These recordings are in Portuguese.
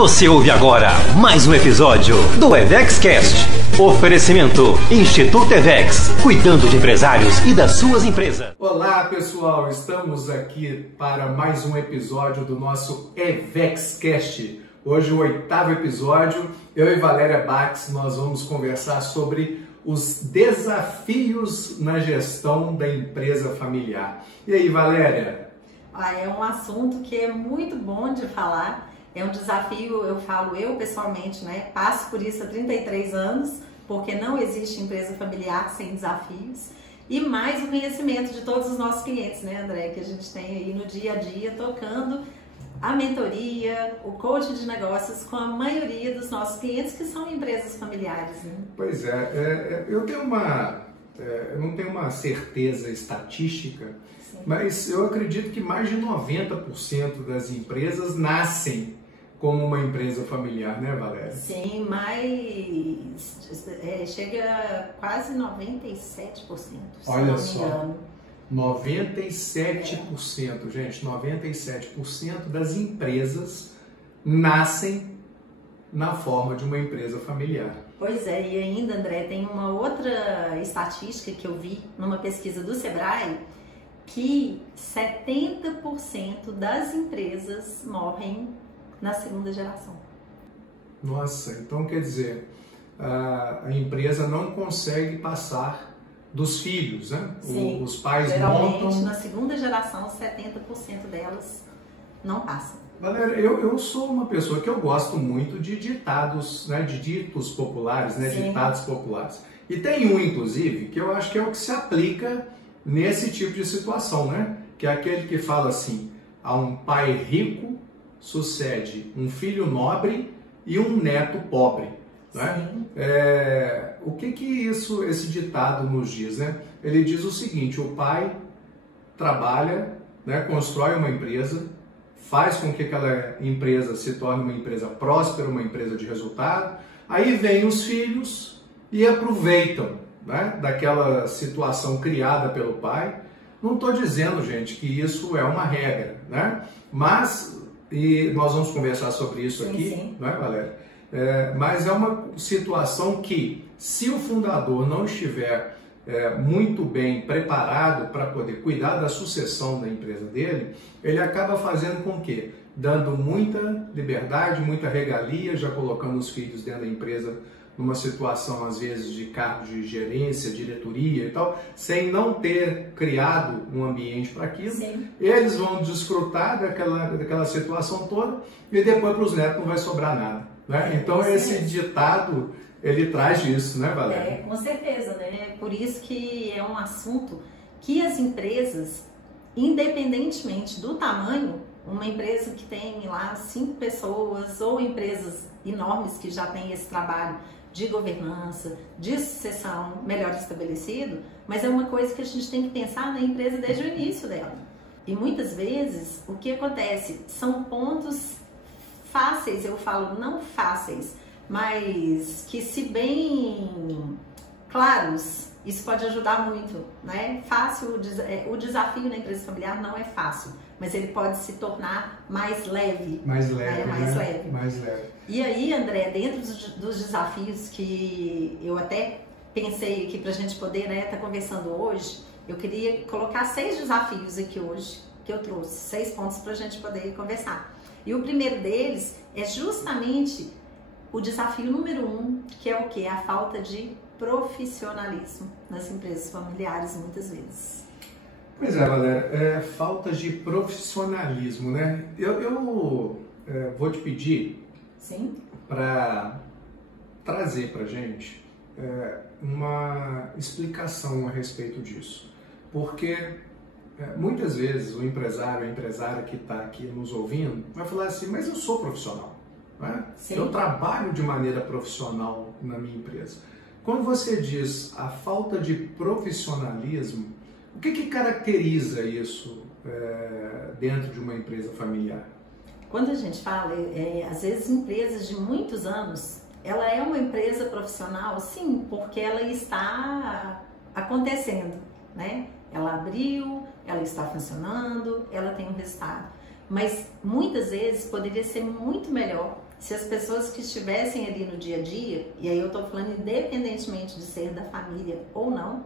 Você ouve agora mais um episódio do EvexCast. Oferecimento Instituto Evex, cuidando de empresários e das suas empresas. Olá pessoal, estamos aqui para mais um episódio do nosso EvexCast. Hoje o 8º episódio, eu e Valéria Bax, nós vamos conversar sobre os desafios na gestão da empresa familiar. E aí, Valéria? É um assunto que é muito bom de falar. É um desafio, eu pessoalmente, né? Passo por isso há 33 anos, porque não existe empresa familiar sem desafios. E mais o conhecimento de todos os nossos clientes, né, André? Que a gente tem aí no dia a dia, tocando a mentoria, o coaching de negócios com a maioria dos nossos clientes que são empresas familiares, né? Pois é, eu não tenho uma certeza estatística, sim, mas eu acredito que mais de 90% das empresas nascem como uma empresa familiar, né, Valéria? Sim, mas chega quase 97%. Olha só, 97%, gente, 97% das empresas nascem na forma de uma empresa familiar. Pois é, e ainda, André, tem uma outra estatística que eu vi numa pesquisa do Sebrae, que 70% das empresas morrem na segunda geração. Nossa, então quer dizer, a empresa não consegue passar dos filhos, né? Sim, os pais geralmente, montam... na segunda geração, 70% delas não passam. Galera, eu sou uma pessoa que eu gosto muito de ditados, né? De ditos populares, né? Sim. Ditados populares. E tem um, inclusive, que eu acho que é o que se aplica nesse tipo de situação, né? Que é aquele que fala assim: a um pai rico sucede um filho nobre e um neto pobre, né? O que esse ditado nos diz, né? Ele diz o seguinte: o pai trabalha, né, constrói uma empresa, faz com que aquela empresa se torne uma empresa próspera, uma empresa de resultado, aí vem os filhos e aproveitam, né, daquela situação criada pelo pai. Não estou dizendo, gente, que isso é uma regra, né? Mas... e nós vamos conversar sobre isso aqui, sim. Não é, Valéria? Mas é uma situação que, se o fundador não estiver muito bem preparado para poder cuidar da sucessão da empresa dele, ele acaba fazendo com que, dando muita liberdade, muita regalia, já colocando os filhos dentro da empresa numa situação, às vezes, de cargo de gerência, diretoria e tal, sem não ter criado um ambiente para aquilo. Sim. Eles vão desfrutar daquela situação toda e depois para os netos não vai sobrar nada, né? Então esse ditado, ele traz isso, né, Valéria? Com certeza, né? Por isso que é um assunto que as empresas, independentemente do tamanho, uma empresa que tem lá 5 pessoas ou empresas enormes que já têm esse trabalho de governança, de sucessão melhor estabelecido, mas é uma coisa que a gente tem que pensar na empresa desde o início dela. E muitas vezes o que acontece são pontos fáceis, eu falo não fáceis, mas que, se bem claros, isso pode ajudar muito, né? Fácil, o desafio na empresa familiar não é fácil, mas ele pode se tornar mais leve. Mais leve, né? Mais leve. E aí, André, dentro dos desafios que eu até pensei aqui para a gente poder, né, estar conversando hoje, eu queria colocar 6 desafios aqui hoje, que eu trouxe, 6 pontos para a gente poder conversar. E o primeiro deles é justamente o desafio número 1, que é o quê? A falta de profissionalismo nas empresas familiares, muitas vezes. Pois é, Valéria, falta de profissionalismo, né? Eu vou te pedir para trazer para a gente uma explicação a respeito disso, porque muitas vezes o empresário, a empresária que está aqui nos ouvindo vai falar assim: mas eu sou profissional, né? Eu trabalho de maneira profissional na minha empresa. Quando você diz a falta de profissionalismo, o que caracteriza isso dentro de uma empresa familiar? Quando a gente fala, às vezes empresas de muitos anos, ela é uma empresa profissional, sim, porque ela está acontecendo, né? Ela abriu, ela está funcionando, ela tem um resultado. Mas muitas vezes poderia ser muito melhor se as pessoas que estivessem ali no dia a dia, e aí eu estou falando independentemente de ser da família ou não,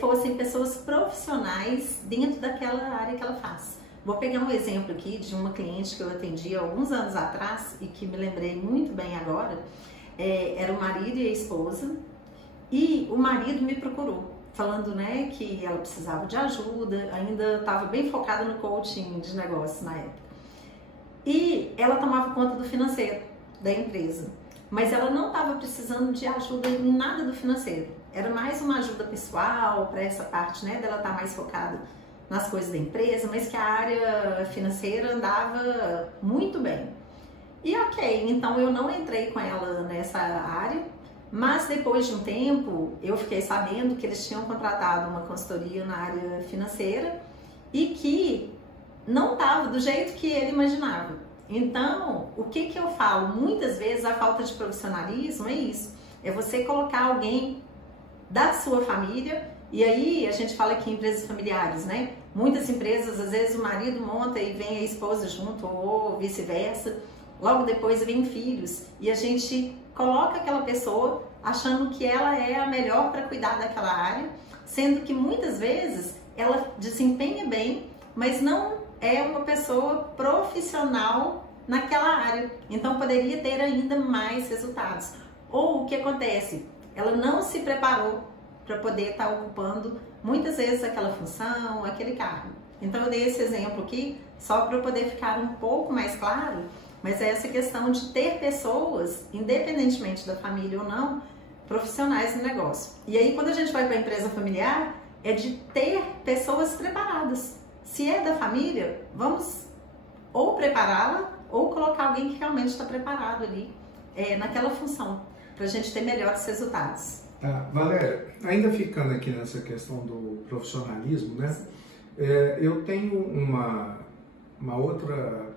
fossem pessoas profissionais dentro daquela área que ela faz. Vou pegar um exemplo aqui de uma cliente que eu atendi há alguns anos atrás e que me lembrei muito bem agora. Era o marido e a esposa, e o marido me procurou, falando, né, que ela precisava de ajuda, ainda estava bem focada no coaching de negócios na época. E ela tomava conta do financeiro da empresa, mas ela não estava precisando de ajuda em nada do financeiro. Era mais uma ajuda pessoal para essa parte, né, dela estar mais focada nas coisas da empresa, mas que a área financeira andava muito bem. E ok, então eu não entrei com ela nessa área, mas depois de um tempo eu fiquei sabendo que eles tinham contratado uma consultoria na área financeira e que não estava do jeito que ele imaginava. Então, o que eu falo? Muitas vezes a falta de profissionalismo é isso. É você colocar alguém da sua família, e aí a gente fala aqui em empresas familiares, né? Muitas empresas, às vezes o marido monta e vem a esposa junto, ou vice-versa. Logo depois vem filhos, e a gente coloca aquela pessoa achando que ela é a melhor para cuidar daquela área, sendo que muitas vezes ela desempenha bem, mas não é uma pessoa profissional naquela área, então poderia ter ainda mais resultados. Ou o que acontece? Ela não se preparou para poder estar ocupando muitas vezes aquela função, aquele cargo. Então eu dei esse exemplo aqui só para poder ficar um pouco mais claro, mas é essa questão de ter pessoas, independentemente da família ou não, profissionais no negócio. E aí quando a gente vai para a empresa familiar, é de ter pessoas preparadas. Se é da família, vamos ou prepará-la ou colocar alguém que realmente está preparado ali naquela função, para a gente ter melhores resultados. Tá, Valéria, ainda ficando aqui nessa questão do profissionalismo, né? Eu tenho uma outra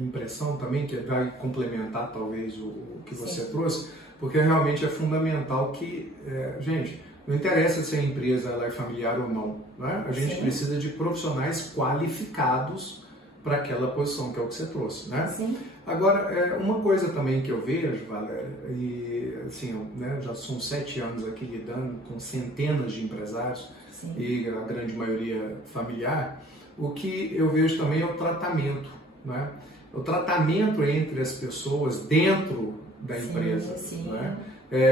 impressão também que vai complementar talvez o que você trouxe, porque realmente é fundamental que, gente, não interessa se a empresa ela é familiar ou não, né? A gente precisa de profissionais qualificados para aquela posição, que é o que você trouxe, né? Sim. Agora, uma coisa também que eu vejo, Valéria, e assim, né, já são 7 anos aqui lidando com centenas de empresários, e a grande maioria familiar, o que eu vejo também é o tratamento, né? O tratamento entre as pessoas dentro da empresa, né?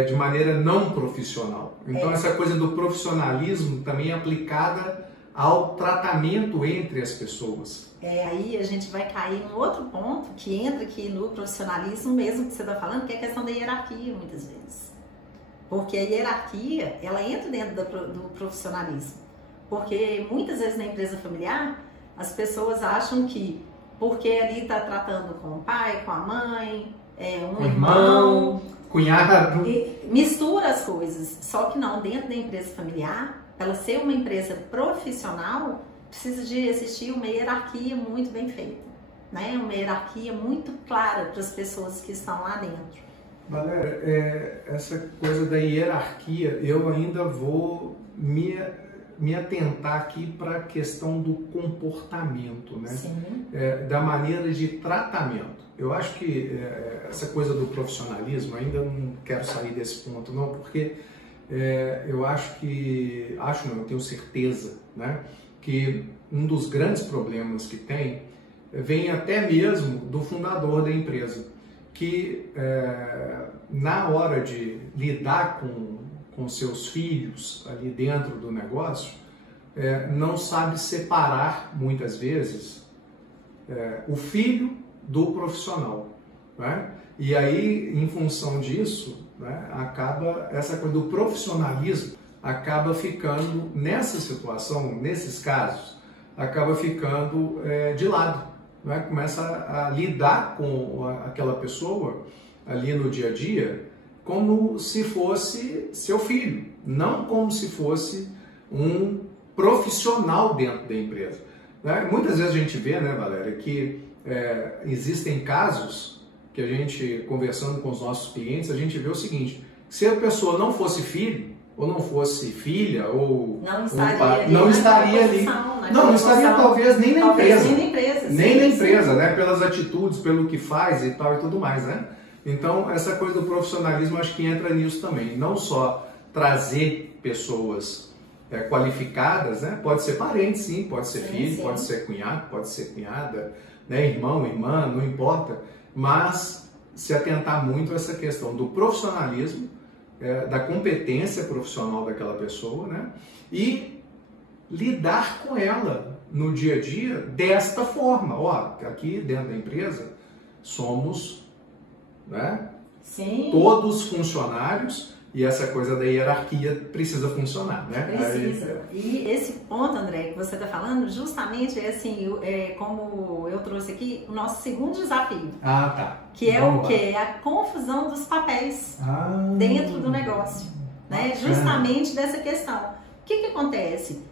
De maneira não profissional. Então essa coisa do profissionalismo também é aplicada ao tratamento entre as pessoas. Aí a gente vai cair em outro ponto que entra aqui no profissionalismo mesmo que você está falando, que é a questão da hierarquia muitas vezes. Porque a hierarquia, ela entra dentro do profissionalismo. Porque muitas vezes na empresa familiar, as pessoas acham que porque ali está tratando com o pai, com a mãe, um irmão, cunhado, mistura as coisas. Só que não, dentro da empresa familiar, para ela ser uma empresa profissional, precisa de existir uma hierarquia muito bem feita, né? Uma hierarquia muito clara para as pessoas que estão lá dentro. Valéria, essa coisa da hierarquia, eu ainda vou me atentar aqui para a questão do comportamento, né? Da maneira de tratamento. Eu acho que essa coisa do profissionalismo, ainda não quero sair desse ponto não, porque eu eu tenho certeza, né, que um dos grandes problemas que tem vem até mesmo do fundador da empresa, que na hora de lidar com seus filhos ali dentro do negócio, não sabe separar muitas vezes o filho do profissional, né? E aí, em função disso, né, acaba essa coisa do profissionalismo acaba ficando nessa situação, nesses casos, acaba ficando de lado, né? Começa a lidar com aquela pessoa ali no dia a dia como se fosse seu filho, não como se fosse um profissional dentro da empresa, né? Muitas vezes a gente vê, né, Valéria, que existem casos que a gente, conversando com os nossos clientes, a gente vê o seguinte: se a pessoa não fosse filho, ou não fosse filha, ou não estaria ali, não estaria talvez nem na empresa. empresa. Nem na empresa, né? Pelas atitudes, pelo que faz e tal e tudo mais, né? Então, essa coisa do profissionalismo acho que entra nisso também. Não só trazer pessoas qualificadas, né? Pode ser parente, sim, pode ser filho, pode ser cunhado, pode ser cunhada, né? Irmão, irmã, não importa. Mas se atentar muito a essa questão do profissionalismo, da competência profissional daquela pessoa, né? E lidar com ela no dia a dia desta forma. Ó, aqui dentro da empresa somos, né? Sim. Todos funcionários e essa coisa da hierarquia precisa funcionar, né? Precisa. E esse ponto, André, que você está falando, justamente é assim, como eu trouxe aqui, o nosso segundo desafio. Ah, tá. Que é o quê? É a confusão dos papéis dentro do negócio, né? Justamente dessa questão. O que acontece?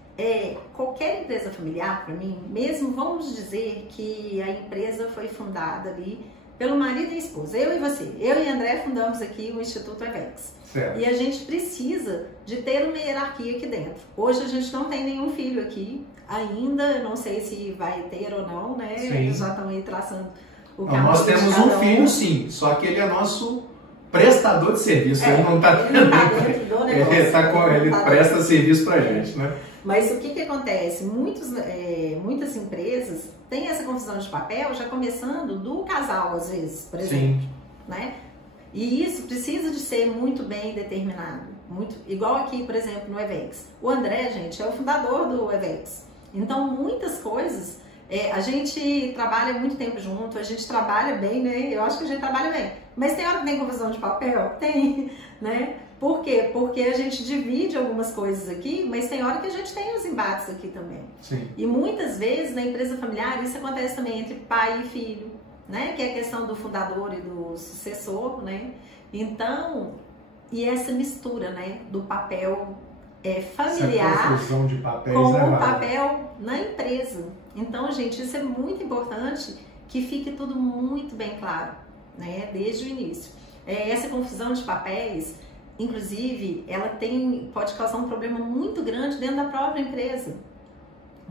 Qualquer empresa familiar, para mim, mesmo vamos dizer que a empresa foi fundada ali pelo marido e esposa, eu e você. Eu e André fundamos aqui o Instituto EVEX. Certo. E a gente precisa de ter uma hierarquia aqui dentro. Hoje a gente não tem nenhum filho aqui ainda, não sei se vai ter ou não, né? Sim. Eles já estão aí traçando o caminho. Nós temos um filho, sim, só que ele é nosso prestador de serviço, ele não está dentro do negócio. Ele presta serviço para a gente, né? Mas o que acontece? Muitas empresas têm essa confusão de papel já começando do casal, às vezes, por exemplo. Sim. Né? E isso precisa de ser muito bem determinado. Igual aqui, por exemplo, no EVEX. O André, gente, é o fundador do EVEX. Então, muitas coisas, a gente trabalha muito tempo junto, a gente trabalha bem, né? Eu acho que a gente trabalha bem. Mas tem hora que tem confusão de papel? Tem, né? Por quê? Porque a gente divide algumas coisas aqui, mas tem hora que a gente tem os embates aqui também. Sim. E muitas vezes na empresa familiar isso acontece também entre pai e filho, né? Que é a questão do fundador e do sucessor, né? Então, e essa mistura, né? Do papel familiar de papéis, com o papel na empresa. Então, gente, isso é muito importante que fique tudo muito bem claro, né? Desde o início. Essa confusão de papéis, inclusive, ela pode causar um problema muito grande dentro da própria empresa,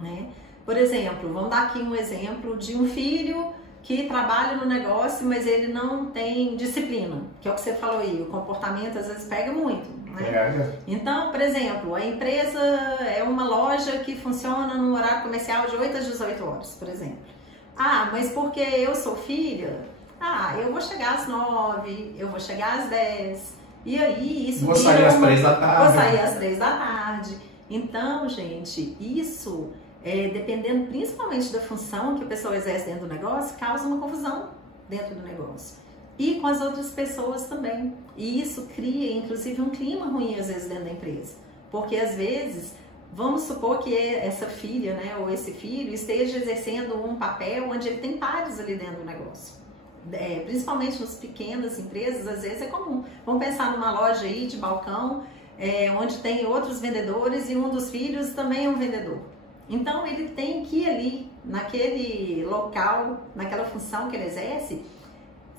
né? Por exemplo, vamos dar aqui um exemplo de um filho que trabalha no negócio, mas ele não tem disciplina, que é o que você falou aí, o comportamento às vezes pega muito, né? Então, por exemplo, a empresa é uma loja que funciona no horário comercial de 8 às 18 horas, por exemplo. Ah, mas porque eu sou filha, eu vou chegar às 9, eu vou chegar às 10, e aí isso vou sair às 3 da tarde. Vou sair às 3 da tarde. Então, gente, isso, dependendo principalmente da função que a pessoa exerce dentro do negócio, causa uma confusão dentro do negócio. E com as outras pessoas também. E isso cria, inclusive, um clima ruim, às vezes, dentro da empresa. Porque, às vezes, vamos supor que essa filha, né, ou esse filho esteja exercendo um papel onde ele tem pares ali dentro do negócio. Principalmente nas pequenas empresas, às vezes é comum. Vamos pensar numa loja aí de balcão, onde tem outros vendedores e um dos filhos também é um vendedor. Então ele tem que ir ali, naquele local, naquela função que ele exerce,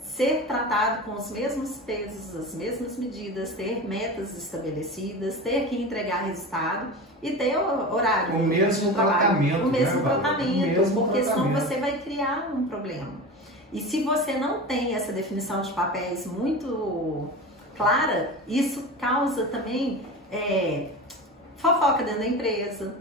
ser tratado com os mesmos pesos, as mesmas medidas, ter metas estabelecidas, ter que entregar resultado e ter horário. O mesmo tratamento. O mesmo tratamento, porque senão você vai criar um problema. E se você não tem essa definição de papéis muito clara, isso causa também fofoca dentro da empresa,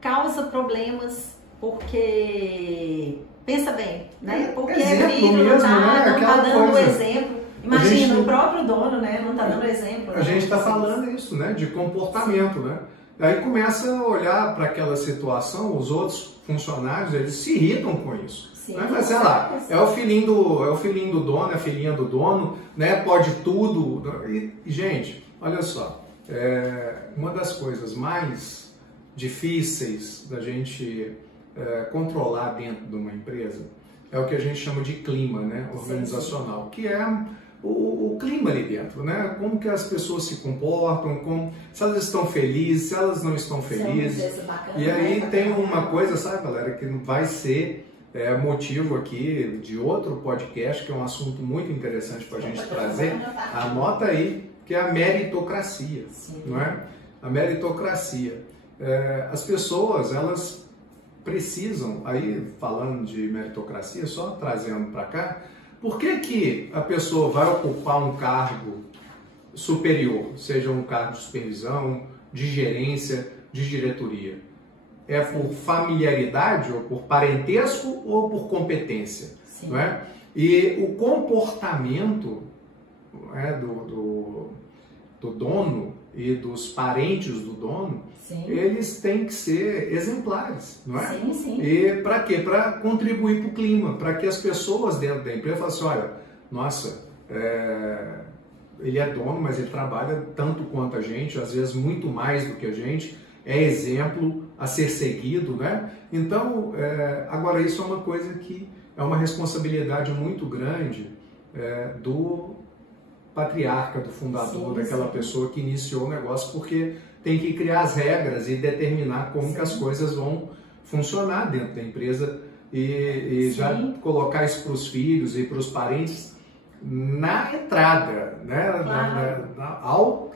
causa problemas, porque, pensa bem, né? Porque a filho não tá dando exemplo. Imagina, o próprio dono, né? Não tá dando exemplo. A gente está falando isso, né? De comportamento, né? Aí começa a olhar para aquela situação, os outros funcionários, eles se irritam com isso. Sim, né? Mas sei lá, é o filhinho do dono, é a filhinha do dono, né? Pode tudo. E, gente, olha só, uma das coisas mais difíceis da gente controlar dentro de uma empresa é o que a gente chama de clima, né? Organizacional, que é o clima ali dentro, né? Como que as pessoas se comportam, se elas estão felizes, se elas não estão felizes. E aí tem uma coisa, sabe, galera, que vai ser motivo aqui de outro podcast, que é um assunto muito interessante para a gente trazer. Anota aí, que é a meritocracia, não é? A meritocracia. As pessoas, elas precisam, aí falando de meritocracia, só trazendo para cá, por que a pessoa vai ocupar um cargo superior, seja um cargo de supervisão, de gerência, de diretoria? É por familiaridade, ou por parentesco, ou por competência? Não é? E o comportamento do dono e dos parentes do dono, eles têm que ser exemplares, não é? Sim, sim. E para quê? Para contribuir para o clima, para que as pessoas dentro da empresa falem assim, olha, nossa, ele é dono, mas ele trabalha tanto quanto a gente, às vezes muito mais do que a gente, é exemplo a ser seguido, né? Então, agora isso é uma coisa que é uma responsabilidade muito grande do patriarca, do fundador, daquela pessoa que iniciou o negócio, porque tem que criar as regras e determinar como que as coisas vão funcionar dentro da empresa e já colocar isso para os filhos e para os parentes na entrada, né? Ao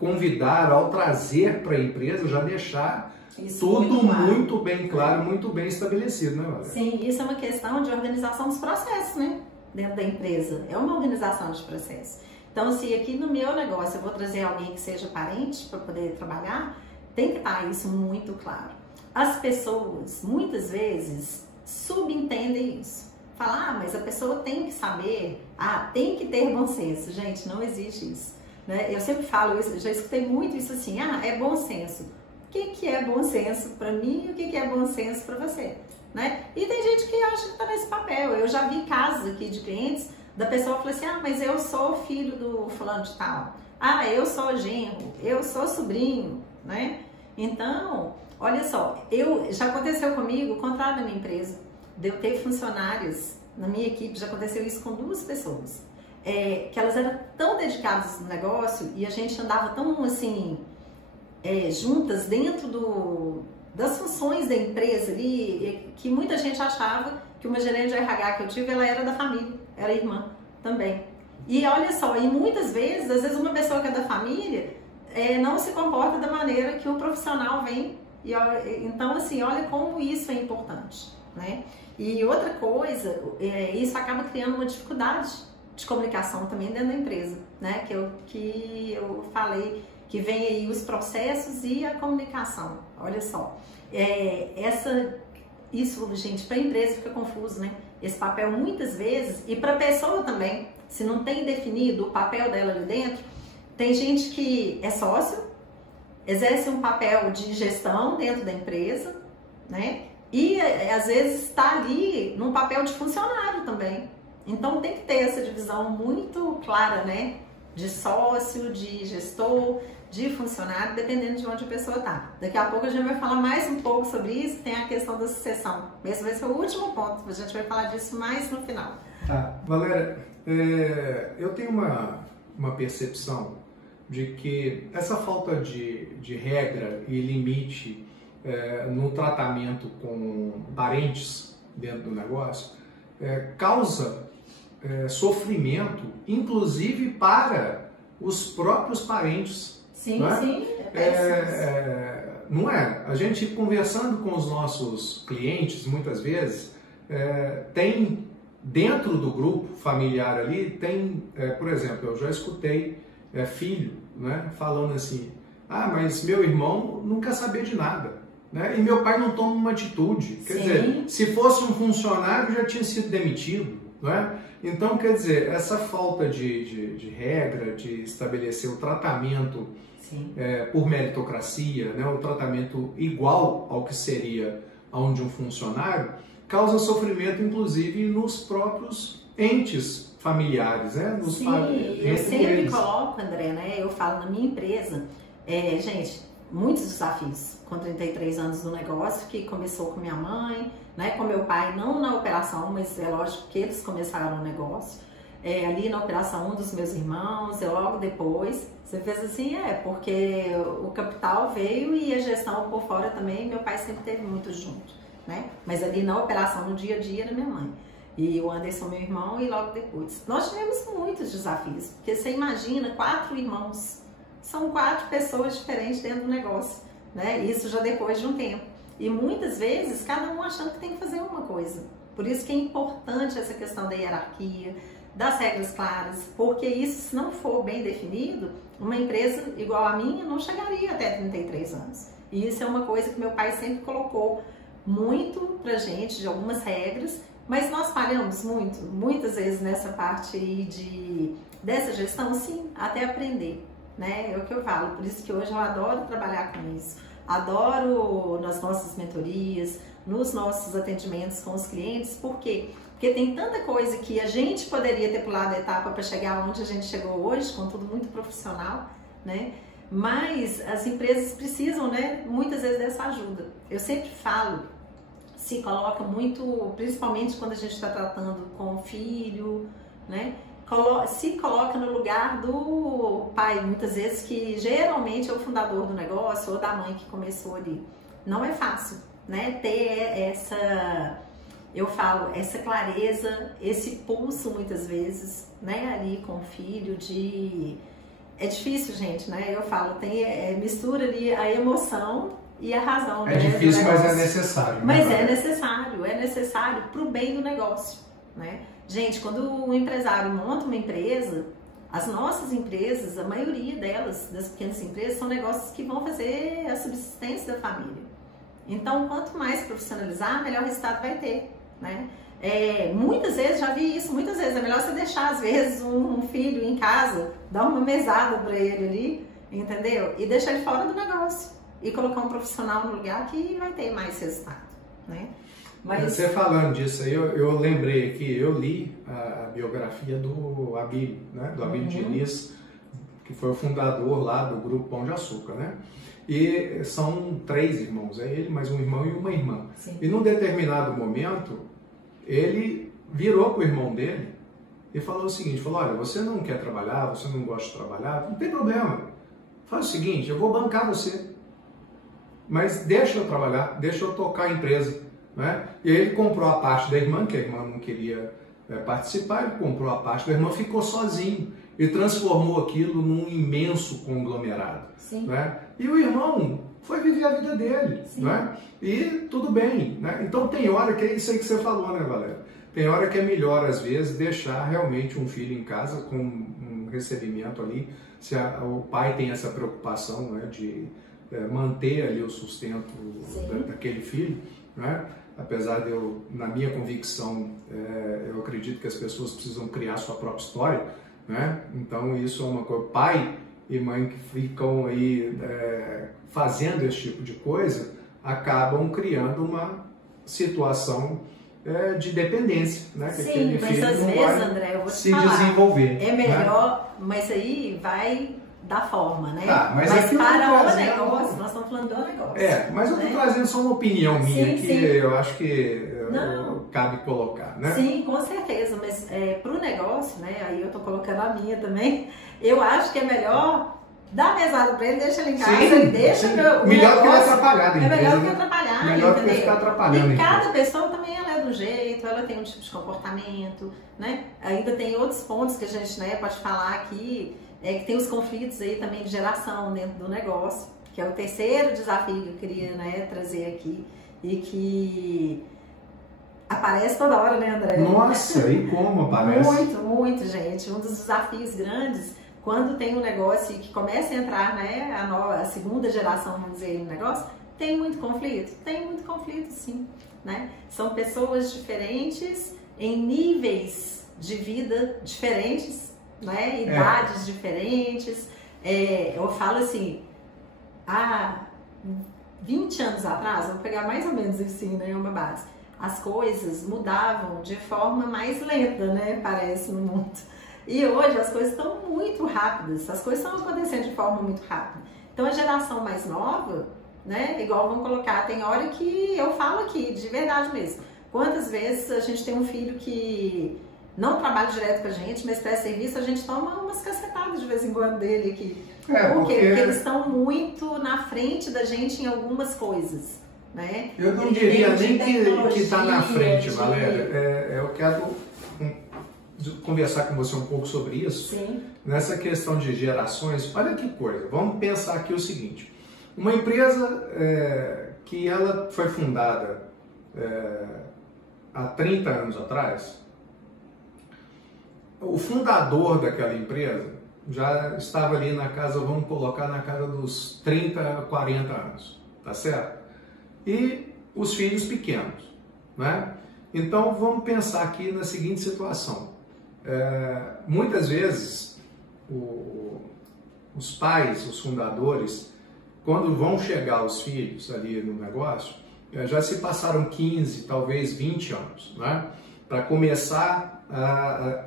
convidar, ao trazer para a empresa, já deixar isso tudo muito bem claro, muito bem estabelecido, né, Valéria? Sim, isso é uma questão de organização dos processos, né? Dentro da empresa. É uma organização de processos. Então, se aqui no meu negócio eu vou trazer alguém que seja parente para poder trabalhar, tem que estar isso muito claro. As pessoas, muitas vezes, subentendem isso. Falar, mas a pessoa tem que saber, tem que ter bom senso. Gente, não existe isso. Né? Eu sempre falo isso, eu já escutei muito isso assim, é bom senso. O que é bom senso para mim e o que é bom senso para você? Né? E tem gente que acha que está nesse papel. Eu já vi casos aqui de clientes da pessoa falar assim, mas eu sou filho do fulano de tal, eu sou genro, eu sou sobrinho, né? Então, olha só, já aconteceu comigo, o contrário da minha empresa, de eu ter funcionários na minha equipe, já aconteceu isso com 2 pessoas, que elas eram tão dedicadas no negócio e a gente andava tão assim, juntas dentro das funções da empresa ali, que muita gente achava que uma gerente de RH que eu tive, ela era da família, era irmã também. E olha só, e muitas vezes, às vezes uma pessoa que é da família não se comporta da maneira que um profissional vem. Então, assim, olha como isso é importante, né? E outra coisa, isso acaba criando uma dificuldade de comunicação também dentro da empresa, né? Que eu falei, que vem aí os processos e a comunicação. Olha só, isso, gente, para a empresa fica confuso, né? Esse papel muitas vezes, e para a pessoa também, se não tem definido o papel dela ali dentro, tem gente que é sócio, exerce um papel de gestão dentro da empresa, né? E às vezes está ali num papel de funcionário também. Então tem que ter essa divisão muito clara, né? De sócio, de gestor, de funcionário, dependendo de onde a pessoa está. Daqui a pouco a gente vai falar mais um pouco sobre isso, tem a questão da sucessão. Esse vai ser o último ponto, a gente vai falar disso mais no final. Valéria, eu tenho uma percepção de que essa falta de regra e limite no tratamento com parentes dentro do negócio causa sofrimento, inclusive para os próprios parentes. Sim, não é? Sim. Não é? A gente conversando com os nossos clientes, muitas vezes, tem dentro do grupo familiar ali, tem, por exemplo, eu já escutei filho, né, falando assim, mas meu irmão não quer saber de nada, né, e meu pai não toma uma atitude. Quer dizer, se fosse um funcionário já tinha sido demitido, não é? Então, quer dizer, essa falta de regra, de estabelecer o tratamento por meritocracia, né, o tratamento igual ao que seria de um funcionário, causa sofrimento, inclusive, nos próprios entes familiares, né? Eu sempre coloco, André, né? Eu falo na minha empresa, gente, muitos desafios com 33 anos do negócio, que começou com minha mãe, né? Com meu pai, não na operação, mas é lógico que eles começaram o negócio. Ali na operação, um dos meus irmãos, logo depois, você fez assim, porque o capital veio e a gestão por fora também, meu pai sempre esteve muito junto, né? Mas ali na operação, no dia a dia, era minha mãe. E o Anderson, meu irmão, e logo depois. Nós tivemos muitos desafios, porque você imagina, 4 irmãos, são 4 pessoas diferentes dentro do negócio, né? Isso já depois de um tempo. e muitas vezes cada um achando que tem que fazer uma coisa. Por isso que é importante essa questão da hierarquia, das regras claras, porque isso, se não for bem definido, uma empresa igual a minha não chegaria até 33 anos. E isso é uma coisa que meu pai sempre colocou muito pra gente, de algumas regras, mas nós falhamos muitas vezes nessa parte aí dessa gestão, sim, até aprender, né? É o que eu falo, por isso que hoje eu adoro trabalhar com isso, adoro nas nossas mentorias, nos nossos atendimentos com os clientes, por quê? Porque tem tanta coisa que a gente poderia ter pulado a etapa para chegar onde a gente chegou hoje, com tudo muito profissional, né? Mas as empresas precisam, né, muitas vezes dessa ajuda. Eu sempre falo, se coloca muito, principalmente quando a gente está tratando com o filho, né? Se coloca no lugar do pai, muitas vezes, que geralmente é o fundador do negócio, ou da mãe que começou ali. Não é fácil, né? Ter essa, eu falo, essa clareza, esse pulso muitas vezes, né? Ali com o filho é difícil, gente, né? Eu falo, mistura ali a emoção e a razão. É difícil, mas é necessário. Mas né? É necessário para o bem do negócio, né? Gente, quando um empresário monta uma empresa, as nossas empresas, a maioria delas, das pequenas empresas, são negócios que vão fazer a subsistência da família. Então, quanto mais profissionalizar, melhor resultado vai ter, né? Muitas vezes, já vi isso, muitas vezes, é melhor você deixar, às vezes, um filho em casa, dar uma mesada para ele ali, entendeu? E deixar ele fora do negócio. E colocar um profissional no lugar que vai ter mais resultado, né? Mas... Você falando disso aí, eu lembrei que eu li a biografia do Abílio, né? Do Abílio Diniz, que foi o fundador lá do Grupo Pão de Açúcar, né? E são 3 irmãos, é ele, mais um irmão e uma irmã. Sim. E num determinado momento, ele virou pro irmão dele e falou o seguinte, falou, olha, você não quer trabalhar, você não gosta de trabalhar, não tem problema. Faz o seguinte, eu vou bancar você, mas deixa eu trabalhar, deixa eu tocar a empresa. Né? E aí ele comprou a parte da irmã, que a irmã não queria participar, ele comprou a parte da irmã, ficou sozinho e transformou aquilo num imenso conglomerado. Né? E o irmão foi viver a vida dele, né? E tudo bem. Né? Então tem hora que é isso aí que você falou, né, Valéria? Tem hora que é melhor, às vezes, deixar realmente um filho em casa com um recebimento ali, se o pai tem essa preocupação, né, de manter ali o sustento daquele filho, né? Apesar de eu, na minha convicção, eu acredito que as pessoas precisam criar sua própria história, né? Então isso é uma coisa, pai e mãe que ficam aí fazendo esse tipo de coisa, acabam criando uma situação de dependência, né? Que sim, mas às vezes, André, eu vou te falar, desenvolver. É melhor, né? Mas aí vai da forma, né? Tá, mas para o negócio, nós estamos falando do negócio. Mas eu estou trazendo só uma opinião minha que eu acho que cabe colocar, né? Sim, com certeza, mas para o negócio, né? Aí eu estou colocando a minha também, eu acho que é melhor dar mesada para ele, deixa ele em casa, ele deixa o melhor negócio, que ele atrapalhar, é melhor que atrapalhar, melhor que ele ficar atrapalhando. E cada pessoa também ela é do jeito, ela tem um tipo de comportamento, né? Ainda tem outros pontos que a gente, né, pode falar aqui, que tem os conflitos aí também de geração dentro do negócio, que é o terceiro desafio que eu queria, né, trazer aqui e que aparece toda hora, né, André? Nossa, e como aparece? Muito, gente. Um dos desafios grandes, quando tem um negócio que começa a entrar, né, a segunda geração, vamos dizer, no negócio, tem muito conflito? Tem muito conflito, sim, né? São pessoas diferentes, em níveis de vida diferentes, né? Idades diferentes. Eu falo assim, há 20 anos atrás, vou pegar mais ou menos assim, né, uma base, as coisas mudavam de forma mais lenta, né, parece, no mundo. E hoje as coisas estão muito rápidas, as coisas estão acontecendo de forma muito rápida. Então a geração mais nova, né, igual vamos colocar, tem hora que eu falo aqui, de verdade mesmo, quantas vezes a gente tem um filho que não trabalha direto com a gente, mas presta serviço, a gente toma umas cacetadas de vez em quando dele aqui. Por quê? Porque eles estão muito na frente da gente em algumas coisas, né? Eu não diria nem que está na frente, Valéria. Eu quero conversar com você um pouco sobre isso. Sim. Nessa questão de gerações. Olha que coisa, vamos pensar aqui o seguinte. Uma empresa que ela foi fundada há 30 anos atrás, o fundador daquela empresa já estava ali na casa, vamos colocar na casa dos 30, 40 anos, tá certo? E os filhos pequenos, né? Então vamos pensar aqui na seguinte situação. Muitas vezes os pais, os fundadores, quando vão chegar os filhos ali no negócio, já se passaram 15, talvez 20 anos, né? Para começar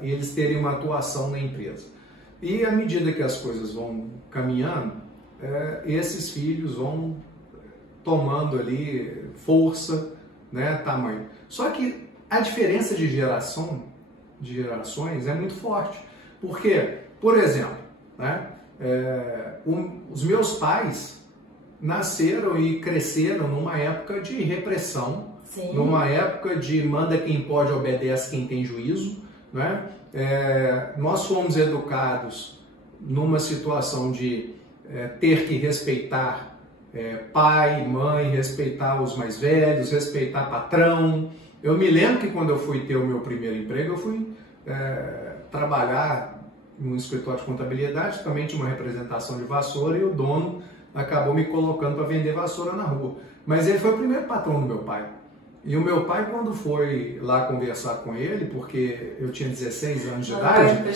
eles terem uma atuação na empresa. E à medida que as coisas vão caminhando, esses filhos vão tomando ali força, né, tamanho. Só que a diferença de gerações é muito forte. Porque, por exemplo, né, os meus pais nasceram e cresceram numa época de repressão, sim, numa época de manda quem pode, obedece quem tem juízo, né? Nós fomos educados numa situação de ter que respeitar pai, mãe, respeitar os mais velhos, respeitar patrão. Eu me lembro que quando eu fui ter o meu primeiro emprego, eu fui trabalhar num escritório de contabilidade, também tinha uma representação de vassoura e o dono acabou me colocando para vender vassoura na rua. Mas ele foi o primeiro patrão do meu pai. E o meu pai, quando foi lá conversar com ele, porque eu tinha 16 anos de idade,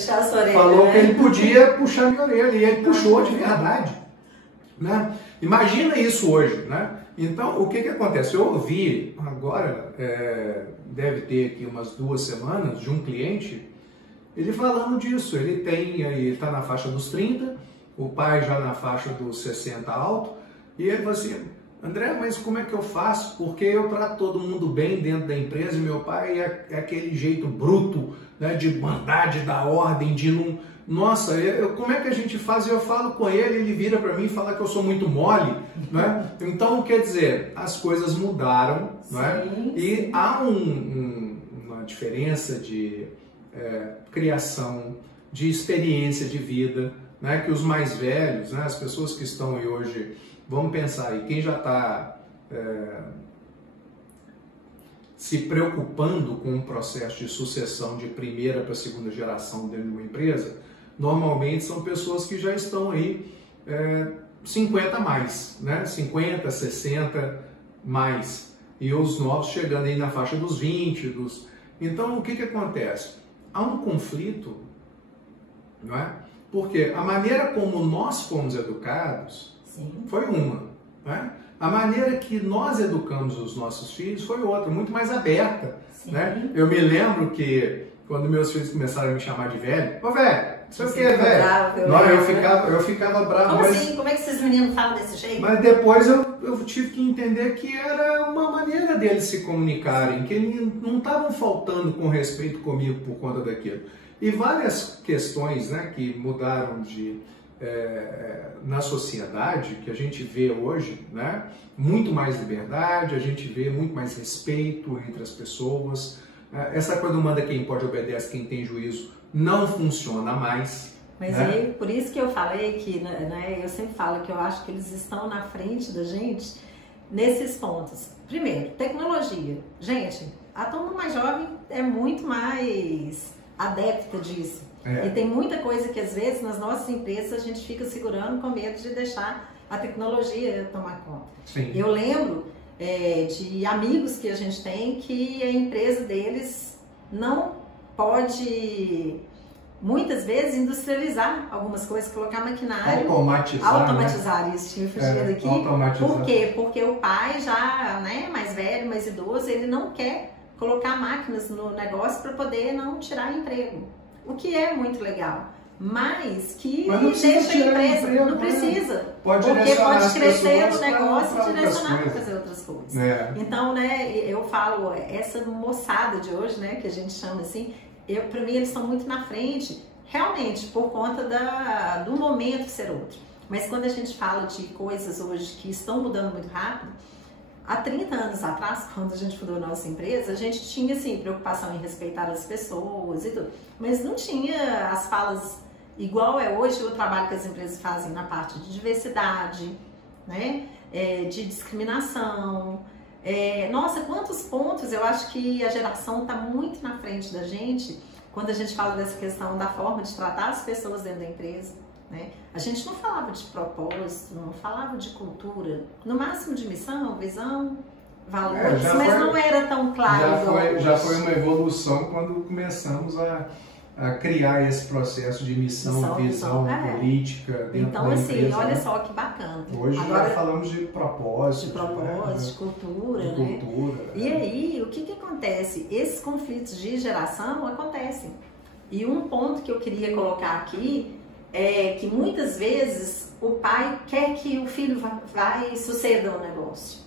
falou que ele podia puxar minha orelha, e ele puxou de verdade, né? Imagina isso hoje, né? Então, o que acontece? Eu ouvi agora, deve ter aqui umas 2 semanas, de um cliente, ele falando disso. Ele está na faixa dos 30, o pai já na faixa dos 60 alto, e ele falou assim: André, mas como é que eu faço? Porque eu trato todo mundo bem dentro da empresa e meu pai é aquele jeito bruto, né, de mandar, de dar ordem, de não... Nossa, como é que a gente faz? Eu falo com ele vira para mim e fala que eu sou muito mole, né? Então, quer dizer, as coisas mudaram, né? E há uma diferença de criação, de experiência de vida, né? Que os mais velhos, né, as pessoas que estão aí hoje... Vamos pensar aí, quem já está se preocupando com um processo de sucessão de primeira para segunda geração dentro de uma empresa, normalmente são pessoas que já estão aí 50 a mais, né? 50, 60 mais, e os novos chegando aí na faixa dos 20. Então o que acontece? Há um conflito, não é? Porque a maneira como nós fomos educados, sim, foi uma, né? A maneira que nós educamos os nossos filhos foi outra, muito mais aberta, né? Eu me lembro que quando meus filhos começaram a me chamar de velho, ô velho, não sei o que é velho. Não, eu ficava bravo. Como assim? Como é que esses meninos falam desse jeito? Mas depois eu tive que entender que era uma maneira deles se comunicarem, que eles não estavam faltando com respeito comigo por conta daquilo. E várias questões, né, que mudaram na sociedade, que a gente vê hoje, né, muito mais liberdade, a gente vê muito mais respeito entre as pessoas. Essa coisa do manda quem pode, obedece quem tem juízo, não funciona mais. Mas né? aí, por isso que eu falei que, né, eu sempre falo que eu acho que eles estão na frente da gente nesses pontos. Primeiro, tecnologia. Gente, a turma mais jovem é muito mais adepta disso. E tem muita coisa que às vezes nas nossas empresas a gente fica segurando com medo de deixar a tecnologia tomar conta. Sim. Eu lembro de amigos que a gente tem que a empresa deles não pode, muitas vezes, industrializar algumas coisas, colocar maquinário, automatizar, né? Isso tinha fugido aqui. Por quê? Porque o pai já, né, mais velho, mais idoso, ele não quer colocar máquinas no negócio para poder não tirar emprego. O que é muito legal, mas que deixa a empresa, não precisa, porque pode crescer o negócio e direcionar para fazer outras coisas. Então, né, eu falo, essa moçada de hoje, né, que a gente chama assim, para mim eles estão muito na frente, realmente, por conta do momento ser outro. Mas quando a gente fala de coisas hoje que estão mudando muito rápido, há 30 anos atrás, quando a gente fundou a nossa empresa, a gente tinha, assim, preocupação em respeitar as pessoas e tudo. Mas não tinha as falas igual é hoje o trabalho que as empresas fazem na parte de diversidade, né? de discriminação. Nossa, quantos pontos! Eu acho que a geração está muito na frente da gente quando a gente fala dessa questão da forma de tratar as pessoas dentro da empresa, né? A gente não falava de propósito, não falava de cultura, no máximo de missão, visão, valores, mas não era tão claro. Já foi uma evolução quando começamos a criar esse processo de missão, visão, política dentro então, da assim, empresa, olha né? só que bacana. Hoje agora, já falamos de propósito. De cultura, de né? cultura. E aí, o que acontece? Esses conflitos de geração acontecem. E um ponto que eu queria colocar aqui é que muitas vezes o pai quer que o filho vai suceda o negócio.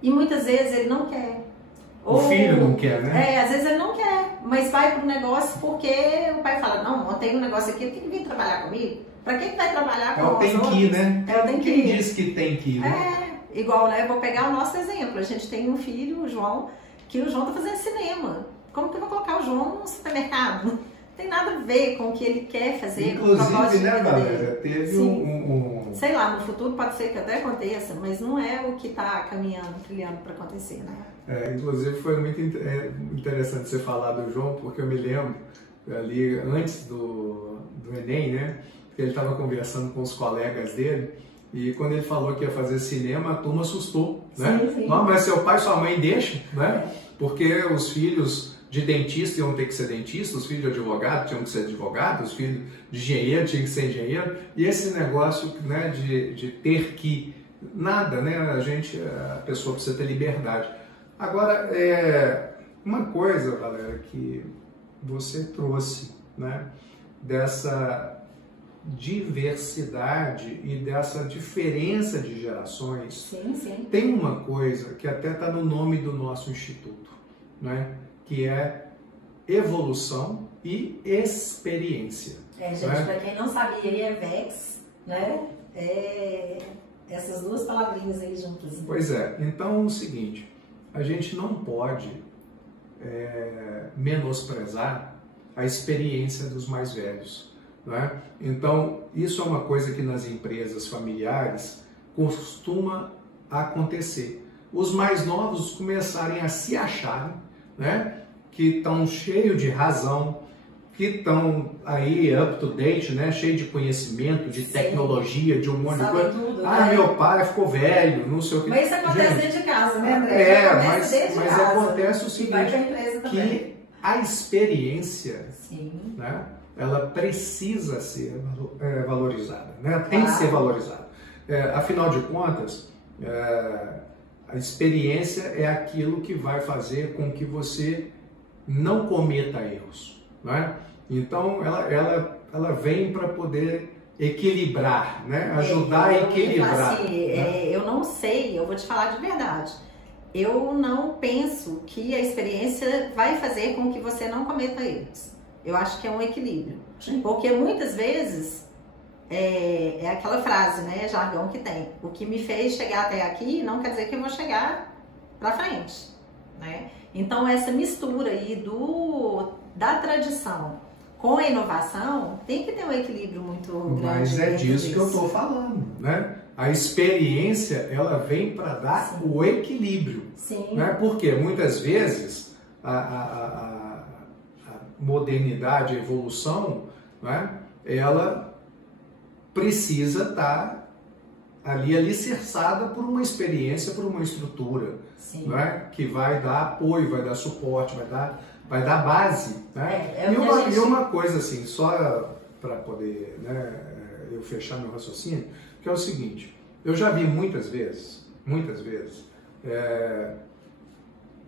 E muitas vezes ele não quer. O filho não quer, né? Às vezes ele não quer, mas vai pro negócio porque o pai fala, não, montei um negócio aqui, tem que vir trabalhar comigo. Pra quem vai trabalhar com nós? Tem que ir, né? Tem que ir. Quem diz que tem que ir, né? Igual, né? Vou pegar o nosso exemplo. A gente tem um filho, o João, que o João tá fazendo cinema. Como que eu vou colocar o João no supermercado? Não tem nada a ver com o que ele quer fazer. Inclusive, né, Valéria? Teve sei lá, no futuro pode ser que até aconteça, mas não é o que tá caminhando, trilhando para acontecer, né? Inclusive foi muito interessante você falar do João, porque eu me lembro ali antes do Enem, né? Que ele estava conversando com os colegas dele e quando ele falou que ia fazer cinema, a turma assustou, né? Sim. Não, mas seu pai e sua mãe deixam, né? Porque os filhos de dentista iam ter que ser dentistas, os filhos de advogado tinham que ser advogados, os filhos de engenheiro tinham que ser engenheiro, e esse negócio, né, de ter que nada, né? A pessoa precisa ter liberdade. Agora, uma coisa, galera, que você trouxe, né, dessa diversidade e dessa diferença de gerações, sim. Tem uma coisa que até está no nome do nosso instituto, né, que é evolução e experiência. Gente, né? Para quem não sabia, é VEX, né? Essas duas palavrinhas aí juntas. Pois então é o seguinte, a gente não pode menosprezar a experiência dos mais velhos, né? Então, isso é uma coisa que nas empresas familiares costuma acontecer. Os mais novos começarem a se acharem, né? Que estão cheios de razão, que estão aí up to date, né? Cheio de conhecimento, de tecnologia, de um monte de coisa. Tudo, né? Meu pai ficou velho, não sei o que. Mas isso acontece dentro de casa, né, André? Mas acontece o seguinte, que a experiência, né? Ela precisa ser valorizada, né? Tem que ser valorizada. Afinal de contas, a experiência é aquilo que vai fazer com que você não cometa erros, né? Então ela vem para poder equilibrar, né? Ajudar a equilibrar. Assim, né? Eu não sei, eu vou te falar de verdade. Eu não penso que a experiência vai fazer com que você não cometa erros. Eu acho que é um equilíbrio. Porque muitas vezes é aquela frase, né, jargão que tem. O que me fez chegar até aqui não quer dizer que eu vou chegar para frente, né? Então essa mistura aí da tradição com a inovação tem que ter um equilíbrio muito grande. Mas é disso que eu estou falando, né? A experiência, ela vem para dar o equilíbrio. Sim. Né? Porque muitas vezes a modernidade, a evolução, né? Ela precisa estar ali alicerçada por uma experiência, por uma estrutura, né? Que vai dar apoio, vai dar suporte, vai dar base. Né? E uma coisa assim, só para poder, né, eu fechar meu raciocínio, que é o seguinte, eu já vi muitas vezes,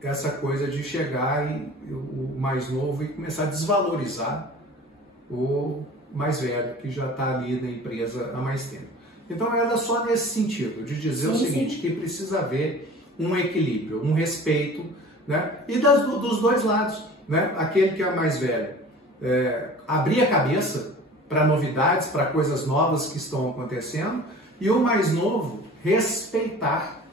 essa coisa de chegar o mais novo e começar a desvalorizar o mais velho, que já está ali na empresa há mais tempo. Então era só nesse sentido, de dizer o seguinte, que precisa haver um equilíbrio, um respeito, né? E dos dois lados, né? Aquele que é mais velho, abrir a cabeça para novidades, para coisas novas que estão acontecendo, e o mais novo respeitar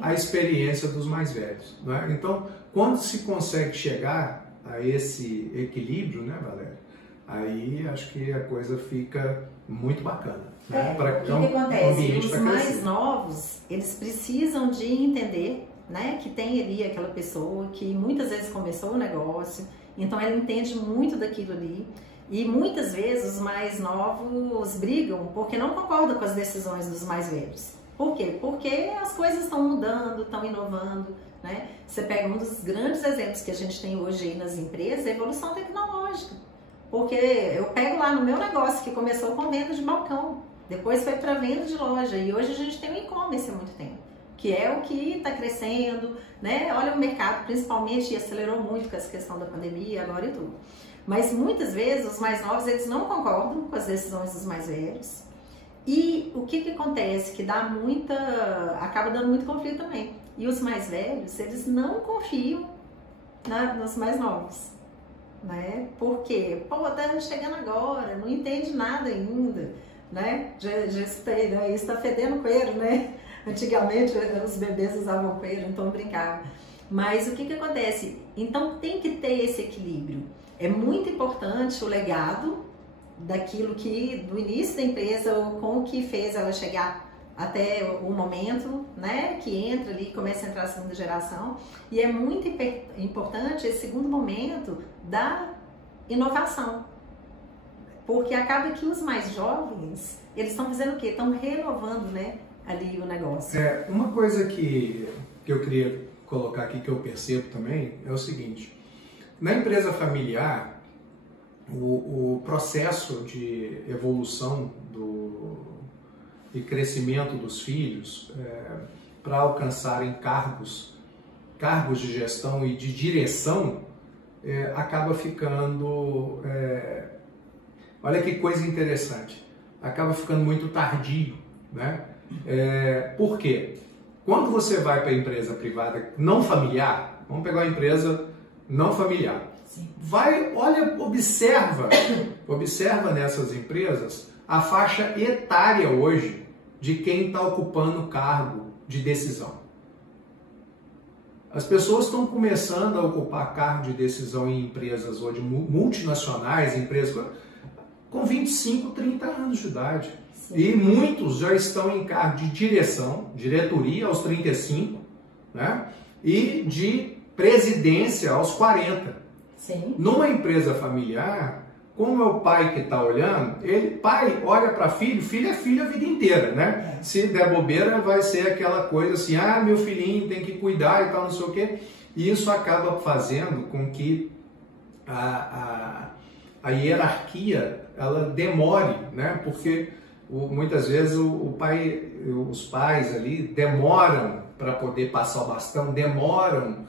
a experiência dos mais velhos, né? Então, quando se consegue chegar a esse equilíbrio, né, Valéria? Aí acho que a coisa fica muito bacana. né? O que acontece? Os mais novos, eles precisam de entender, né, que tem ali aquela pessoa que muitas vezes começou o negócio, então ela entende muito daquilo ali. E muitas vezes os mais novos brigam porque não concordam com as decisões dos mais velhos. Por quê? Porque as coisas estão mudando, estão inovando, né? Você pega um dos grandes exemplos que a gente tem hoje aí nas empresas, é a evolução tecnológica. Porque eu pego lá no meu negócio, que começou com venda de balcão, depois foi para venda de loja, e hoje a gente tem o e-commerce há muito tempo, que é o que está crescendo, né? Olha o mercado, principalmente, acelerou muito com essa questão da pandemia agora e tudo. Mas muitas vezes os mais novos, eles não concordam com as decisões dos mais velhos. E o que acontece? Que acaba dando muito conflito também. E os mais velhos, eles não confiam nos mais novos, né? Porque, pô, tá chegando agora, não entende nada ainda, né? Já escutei, né? Isso tá fedendo coelho, né? Antigamente os bebês usavam coelho, então brincavam. Mas o que acontece? Então tem que ter esse equilíbrio. É muito importante o legado daquilo que, do início da empresa, ou com o que fez ela chegar até o momento, né, que entra ali e começa a entrar a segunda geração. E é muito importante esse segundo momento da inovação. Porque acaba que os mais jovens, eles estão fazendo o quê? Estão renovando, né, ali o negócio. Uma coisa que eu queria colocar aqui, que eu percebo também, é o seguinte: na empresa familiar, o processo de evolução e crescimento dos filhos para alcançarem cargos de gestão e de direção acaba ficando, olha que coisa interessante, acaba ficando muito tardio, né? Por quê? Quando você vai para a empresa privada não familiar, vamos pegar uma empresa não familiar, observa nessas empresas a faixa etária hoje de quem está ocupando o cargo de decisão. As pessoas estão começando a ocupar cargo de decisão em empresas hoje multinacionais, empresas com 25, 30 anos de idade. Sim. E muitos já estão em cargo de diretoria aos 35, né? E de presidência aos 40. Sim. Numa empresa familiar, como é o pai que está olhando, pai olha para filho é filho a vida inteira, né? Se der bobeira, vai ser aquela coisa assim, meu filhinho tem que cuidar e tal, não sei o quê. E isso acaba fazendo com que a hierarquia ela demore, né? Porque muitas vezes os pais ali demoram para poder passar o bastão, demoram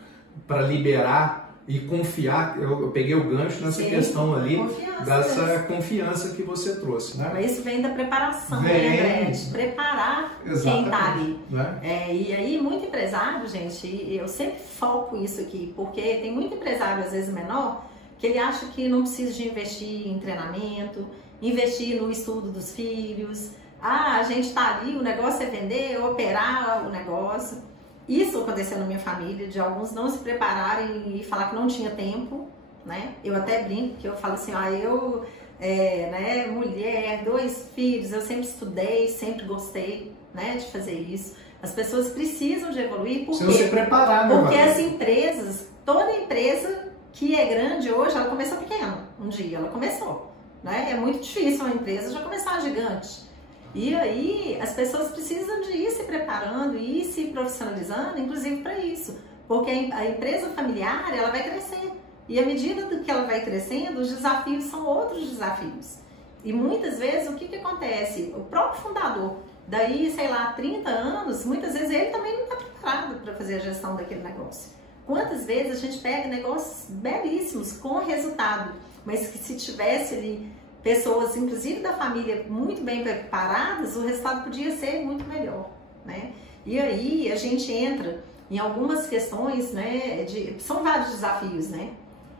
para liberar e confiar. Eu peguei o gancho nessa questão ali, dessa confiança que você trouxe, né? Mas isso vem da preparação, né, de preparar quem está ali. Né? E aí, muito empresário, gente, eu sempre foco isso aqui, porque tem muito empresário, às vezes menor, que ele acha que não precisa de investir em treinamento, investir no estudo dos filhos. A gente está ali, o negócio é vender, operar o negócio. Isso aconteceu na minha família, de alguns não se prepararem e falar que não tinha tempo, né? Eu até brinco, que eu falo assim, né, mulher, 2 filhos, eu sempre estudei, sempre gostei, né, de fazer isso. As pessoas precisam de evoluir, por quê? Se preparar, né, porque as empresas, toda empresa que é grande hoje, ela começou pequena, um dia ela começou, né? É muito difícil uma empresa já começar gigante. E aí as pessoas precisam de ir se preparando e ir se profissionalizando, inclusive para isso. Porque a empresa familiar, ela vai crescer. E à medida que ela vai crescendo, os desafios são outros desafios. E muitas vezes, o que acontece? O próprio fundador, daí, sei lá, 30 anos, muitas vezes ele também não está preparado para fazer a gestão daquele negócio. Quantas vezes a gente pega negócios belíssimos, com resultado, mas que se tivesse ali pessoas, inclusive da família, muito bem preparadas, o resultado podia ser muito melhor, né? E aí a gente entra em algumas questões, né? São vários desafios, né?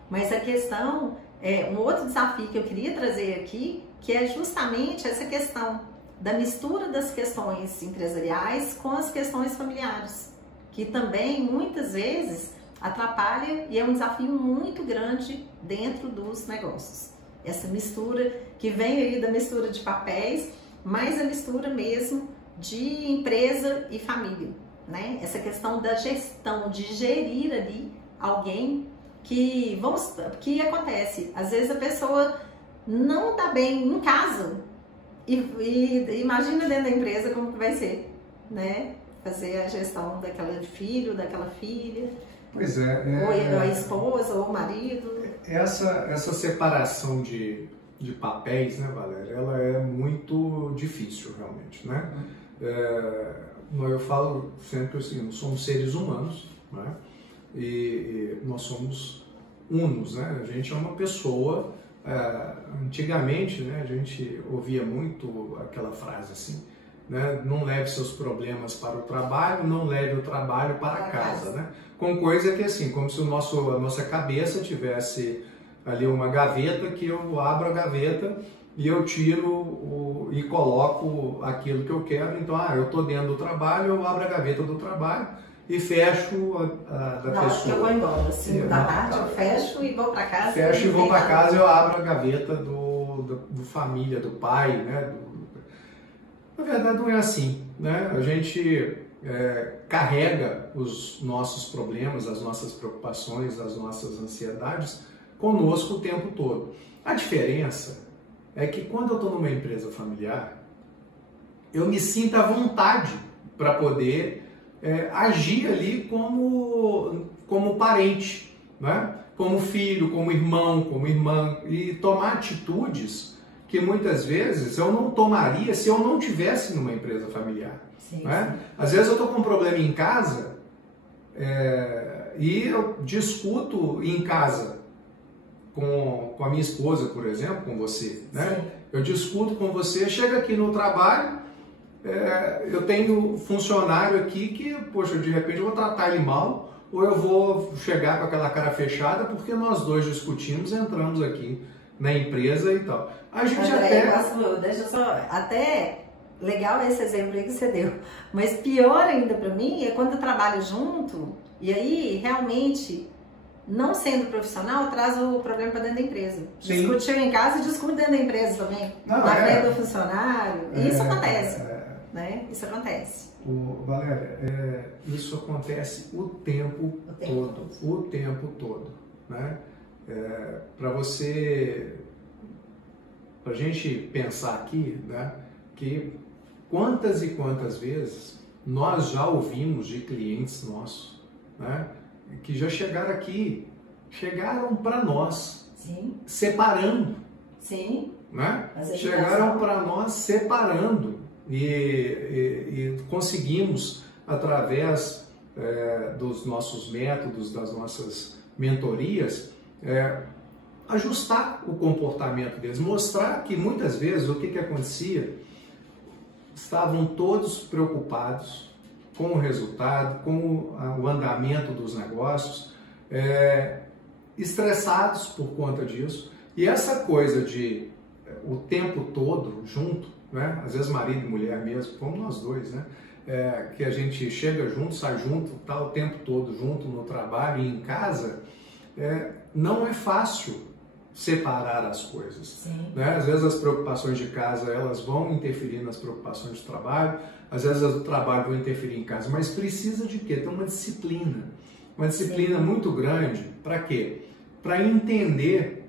Mas a questão, um outro desafio que eu queria trazer aqui, que é justamente essa questão da mistura das questões empresariais com as questões familiares, que também muitas vezes atrapalha e é um desafio muito grande dentro dos negócios. Essa mistura que vem aí da mistura de papéis mas a mistura mesmo de empresa e família, né? Essa questão da gestão, de gerir ali alguém que acontece. Às vezes a pessoa não está bem em casa e imagina dentro da empresa como que vai ser, né? Fazer a gestão daquele filho, daquela filha. Pois é. Ou a esposa, ou o marido. Essa separação de papéis, né, Valéria, ela é muito difícil realmente, né? Eu falo sempre assim, nós somos seres humanos, né? E nós somos unos, né? A gente é uma pessoa. Antigamente, né, a gente ouvia muito aquela frase assim, né? Não leve seus problemas para o trabalho, não leve o trabalho para casa, né? Com coisa que assim, como se a nossa cabeça tivesse ali uma gaveta, que eu abro a gaveta e eu tiro e coloco aquilo que eu quero. Então, eu estou dentro do trabalho, eu abro a gaveta do trabalho e fecho a da pessoa. Que eu vou embora, assim, da tarde eu fecho e vou para casa. Fecho e vou para casa, eu abro a gaveta do família, do pai, né? Na verdade não é assim, né? A gente carrega os nossos problemas, as nossas preocupações, as nossas ansiedades conosco o tempo todo. A diferença é que quando eu estou numa empresa familiar, eu me sinto à vontade para poder agir ali como parente, né? Como filho, como irmão, como irmã, e tomar atitudes que muitas vezes eu não tomaria se eu não tivesse numa empresa familiar. Sim, né? sim. Às vezes eu estou com um problema em casa e eu discuto em casa com a minha esposa, por exemplo, com você, né? Sim. Eu discuto com você, chega aqui no trabalho, eu tenho funcionário aqui que, poxa, de repente eu vou tratar ele mal, ou eu vou chegar com aquela cara fechada porque nós dois discutimos, entramos aqui na empresa e tal. A gente até legal esse exemplo aí que você deu, mas pior ainda para mim é quando eu trabalho junto e aí realmente, não sendo profissional, traz o problema para dentro da empresa. Sim. Discutiu em casa e discute dentro da empresa também, na frente do funcionário. Isso acontece. Né? Isso acontece. Valéria, isso acontece o tempo todo, né? Para a gente pensar aqui, né, que quantas e quantas vezes nós já ouvimos de clientes nossos, né, que já chegaram para nós, sim, separando, sim, né? Chegaram para nós separando. E conseguimos, através dos nossos métodos, das nossas mentorias, ajustar o comportamento deles, mostrar que muitas vezes o que acontecia, estavam todos preocupados com o resultado, com o andamento dos negócios, estressados por conta disso, e essa coisa de o tempo todo junto, né? Às vezes marido e mulher mesmo, como nós dois, né? Que a gente chega junto, sai junto, tá o tempo todo junto no trabalho e em casa, não é fácil separar as coisas, né? Às vezes as preocupações de casa elas vão interferir nas preocupações de trabalho, às vezes o trabalho vai interferir em casa, mas precisa de quê? Ter uma disciplina muito grande, para quê? Para entender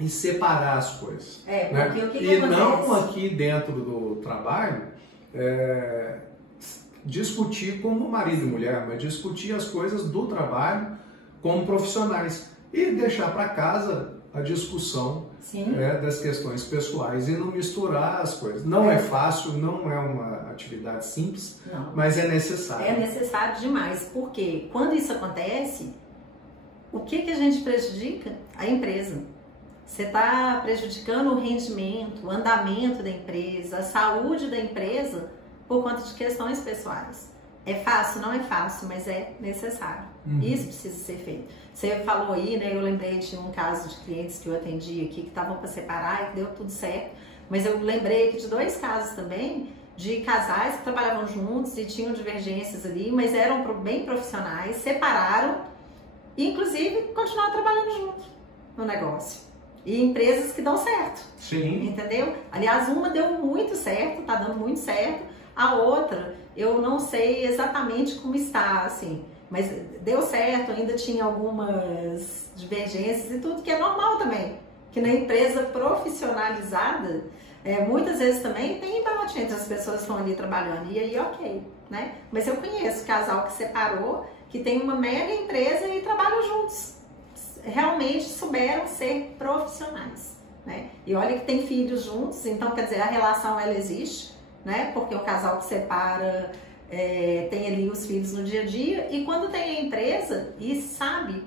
e separar as coisas. Porque o que e acontece? Não aqui dentro do trabalho discutir como marido e mulher, mas discutir as coisas do trabalho como profissionais e deixar para casa a discussão das questões pessoais e não misturar as coisas. Não é fácil, não é uma atividade simples, mas é necessário. É necessário demais, porque quando isso acontece, o que a gente prejudica? A empresa. Você está prejudicando o rendimento, o andamento da empresa, a saúde da empresa por conta de questões pessoais. É fácil? Não é fácil, mas é necessário. Isso precisa ser feito. Você falou aí, né? Eu lembrei de um caso de clientes que eu atendi aqui que estavam para separar e que deu tudo certo. Mas eu lembrei aqui de 2 casos também de casais que trabalhavam juntos e tinham divergências ali, mas eram bem profissionais, separaram e inclusive continuaram trabalhando juntos no negócio. E empresas que dão certo. Sim. Entendeu? Aliás, uma deu muito certo, tá dando muito certo. A outra, eu não sei exatamente como está, assim. Mas deu certo, ainda tinha algumas divergências e tudo, que é normal também. Que na empresa profissionalizada, muitas vezes também tem embate entre as pessoas que estão ali trabalhando. E aí, ok, né? Mas eu conheço casal que separou, que tem uma mega empresa e trabalham juntos. Realmente souberam ser profissionais, né? E olha que tem filhos juntos, então quer dizer, a relação ela existe, né? Porque o casal que separa tem ali os filhos no dia a dia, e quando tem a empresa e sabe,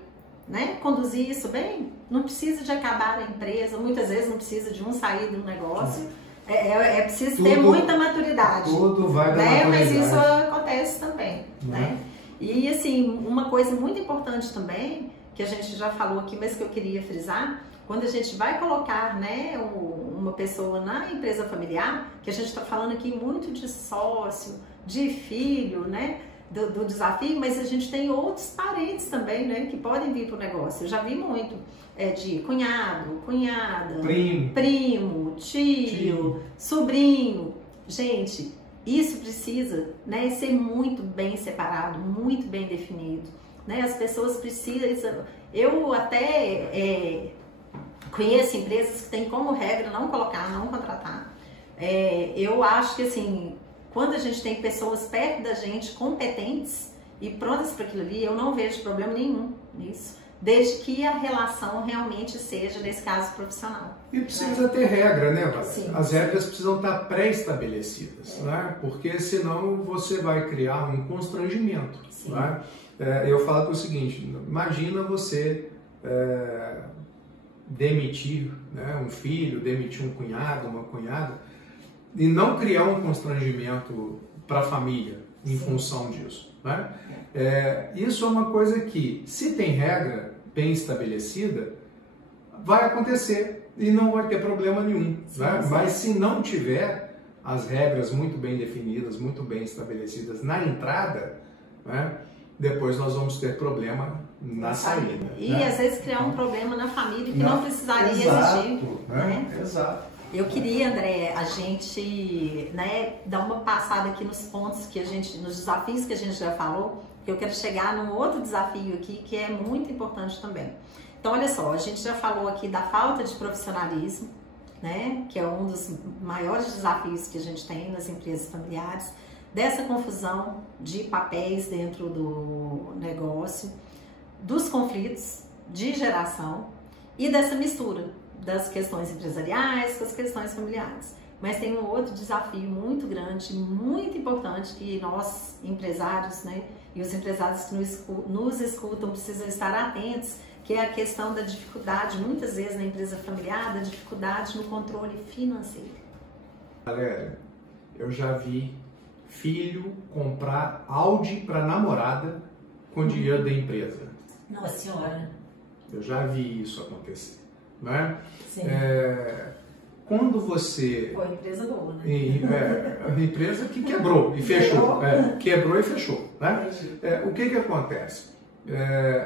né, conduzir isso bem, não precisa de acabar a empresa, muitas vezes não precisa de um sair do negócio, é preciso ter muita maturidade. Tudo vai da né? maturidade. Mas isso acontece também, né? E assim, uma coisa muito importante também, que a gente já falou aqui, mas que eu queria frisar, quando a gente vai colocar, né, uma pessoa na empresa familiar, que a gente está falando aqui muito de sócio, de filho, né, do desafio, mas a gente tem outros parentes também, né, que podem vir para o negócio. Eu já vi muito de cunhado, cunhada, primo, tio, sobrinho. Gente, isso precisa, né, ser muito bem separado, muito bem definido. Né? As pessoas precisam... Eu até conheço empresas que têm como regra não colocar, não contratar. Eu acho que assim, quando a gente tem pessoas perto da gente, competentes e prontas para aquilo ali, eu não vejo problema nenhum nisso, desde que a relação realmente seja, nesse caso, profissional. E precisa ter regra, né, Valéria? Sim. As regras precisam estar pré-estabelecidas, né? Porque senão você vai criar um constrangimento. Né? Eu falo que é o seguinte, imagina você demitir, né, um filho, demitir um cunhado, uma cunhada, e não criar um constrangimento para a família em função disso. Né? Isso é uma coisa que, se tem regra bem estabelecida, vai acontecer e não vai ter problema nenhum. Né? Mas se não tiver as regras muito bem definidas, muito bem estabelecidas na entrada, né, depois nós vamos ter problema na saída. E né? às vezes criar um problema na família que não precisaria existir. Né? Exato. Eu queria, André, a gente, né, dar uma passada aqui nos pontos que nos desafios que a gente já falou, que eu quero chegar num outro desafio aqui que é muito importante também. Então, olha só, a gente já falou aqui da falta de profissionalismo, né, que é um dos maiores desafios que a gente tem nas empresas familiares, dessa confusão de papéis dentro do negócio, dos conflitos de geração e dessa mistura das questões empresariais com as questões familiares. Mas tem um outro desafio muito grande, muito importante, que nós, empresários, né, e os empresários que nos escutam precisam estar atentos, que é a questão da dificuldade, muitas vezes na empresa familiar, da dificuldade no controle financeiro. Galera, eu já vi filho comprar Audi para namorada com dinheiro da empresa. Nossa Senhora! Eu já vi isso acontecer. Né? Sim. Quando você... Foi empresa boa, né? A empresa que quebrou e fechou. Quebrou e fechou. Né? O que acontece?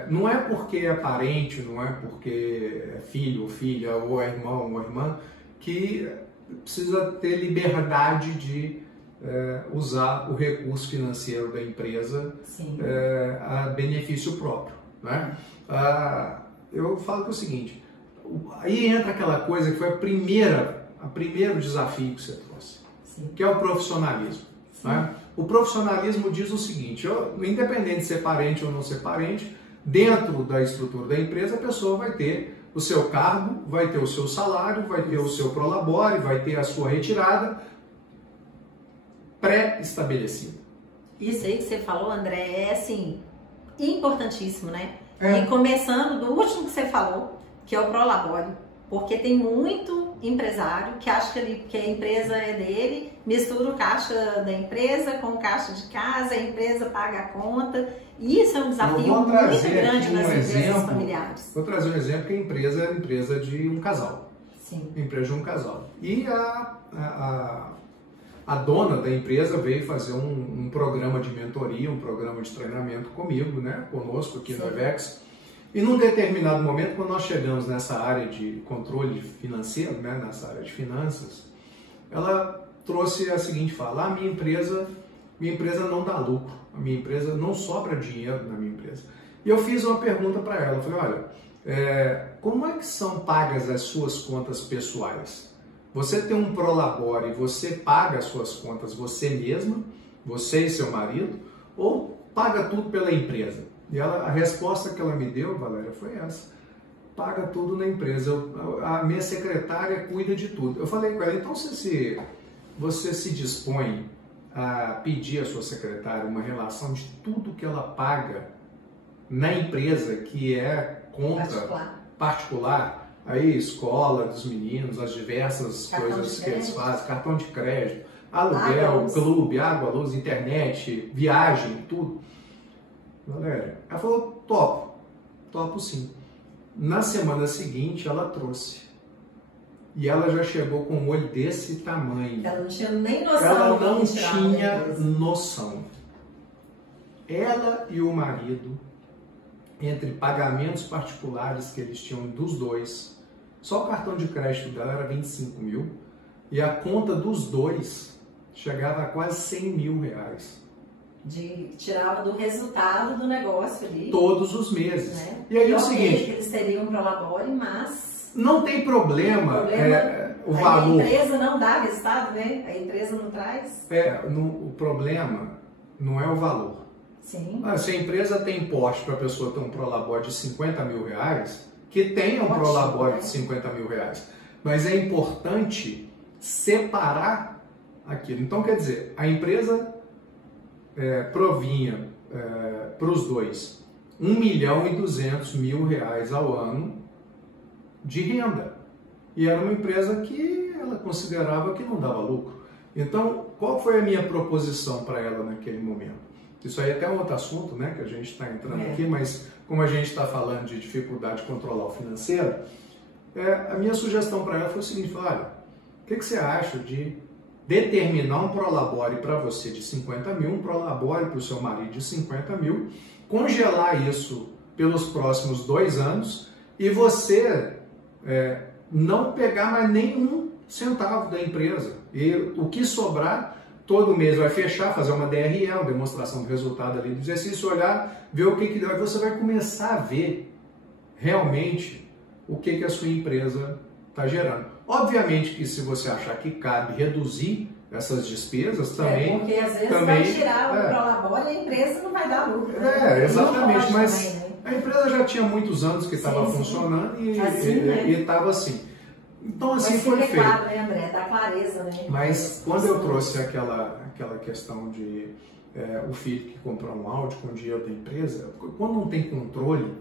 Não é porque é parente, não é porque é filho ou filha, ou é irmão ou irmã, que precisa ter liberdade de usar o recurso financeiro da empresa a benefício próprio. Né? Eu falo que é o seguinte, aí entra aquela coisa que foi o primeiro desafio que você trouxe, que é o profissionalismo. Né? O profissionalismo diz o seguinte, independente de ser parente ou não ser parente, dentro da estrutura da empresa a pessoa vai ter o seu cargo, vai ter o seu salário, vai ter o seu prolabore, vai ter a sua retirada pré-estabelecida. Isso aí que você falou, André, é assim, importantíssimo, né? E começando do último que você falou, que é o prolabore, porque tem muito empresário que acha que a empresa é dele, mistura o caixa da empresa com o caixa de casa, a empresa paga a conta, e isso é um desafio muito grande nas empresas familiares. Vou trazer um exemplo que a empresa é a empresa de um casal. Sim. A empresa de um casal. E a dona da empresa veio fazer um programa de mentoria, um programa de treinamento comigo, né, conosco aqui no EVEX. E num determinado momento, quando nós chegamos nessa área de controle financeiro, né, nessa área de finanças, ela trouxe a seguinte fala: minha empresa não dá lucro, a minha empresa não sobra dinheiro na minha empresa. E eu fiz uma pergunta para ela, eu falei: olha, como é que são pagas as suas contas pessoais? Você tem um prolabore, você paga as suas contas você mesma, você e seu marido, ou paga tudo pela empresa? E a resposta que ela me deu, Valéria, foi essa: paga tudo na empresa, a minha secretária cuida de tudo. Eu falei com ela: então se você se dispõe a pedir à sua secretária uma relação de tudo que ela paga na empresa, que é conta particular, aí escola dos meninos, as diversas coisas que eles fazem, cartão de crédito, aluguel, clube, água, luz, internet, viagem, tudo. Galera, ela falou: topo sim. Na semana seguinte ela trouxe. E ela já chegou com um olho desse tamanho. Ela não tinha nem noção. Ela não tinha noção. Ela e o marido, entre pagamentos particulares que eles tinham dos dois, só o cartão de crédito dela era 25 mil e a conta dos dois chegava a quase 100 mil reais. Tirava do resultado do negócio ali. Todos os meses. Né? E aí o seguinte... Eles teriam um prolabore, mas... Não tem problema, o valor... A empresa não dá resultado, né? A empresa não traz. O problema não é o valor. Sim. Se a empresa tem porte para a pessoa ter um prolabore de 50 mil reais, que tenha um prolabore de 50 mil reais. Mas é importante separar aquilo. Então, quer dizer, a empresa provinha para os dois 1.200.000 reais ao ano de renda. E era uma empresa que ela considerava que não dava lucro. Então, qual foi a minha proposição para ela naquele momento? Isso aí é até um outro assunto, né, que a gente está entrando aqui, mas como a gente está falando de dificuldade de controlar o financeiro, a minha sugestão para ela foi o seguinte: olha, o que você acha de determinar um prolabore para você de 50 mil, um prolabore para o seu marido de 50 mil, congelar isso pelos próximos 2 anos e você não pegar mais nenhum centavo da empresa. E o que sobrar, todo mês vai fechar, fazer uma DRE, uma demonstração do resultado ali do exercício, olhar, ver o que deu, e você vai começar a ver realmente o que a sua empresa está gerando. Obviamente que se você achar que cabe reduzir essas despesas também... porque às vezes vai tirar o prolabore e a empresa não vai dar lucro. Né? Exatamente, mas também, né? A empresa já tinha muitos anos que estava funcionando e estava assim. Então assim foi feito. Claro, né, André? Dá clareza, né? Mas quando eu trouxe aquela questão de o filho que comprou um Audi com o dinheiro da empresa, quando não tem controle,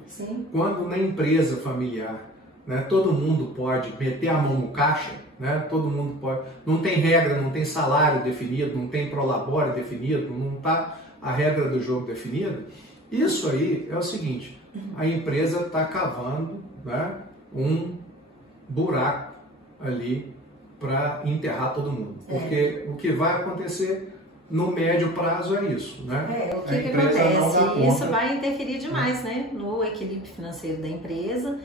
quando na empresa familiar, né, todo mundo pode meter a mão no caixa, né, todo mundo pode, não tem regra, não tem salário definido, não tem prolabore definido, não está a regra do jogo definida, isso aí é o seguinte: a empresa está cavando, né, um buraco ali para enterrar todo mundo. Porque o que vai acontecer no médio prazo é isso, né? O que acontece? Isso vai interferir demais, né, no equilíbrio financeiro da empresa,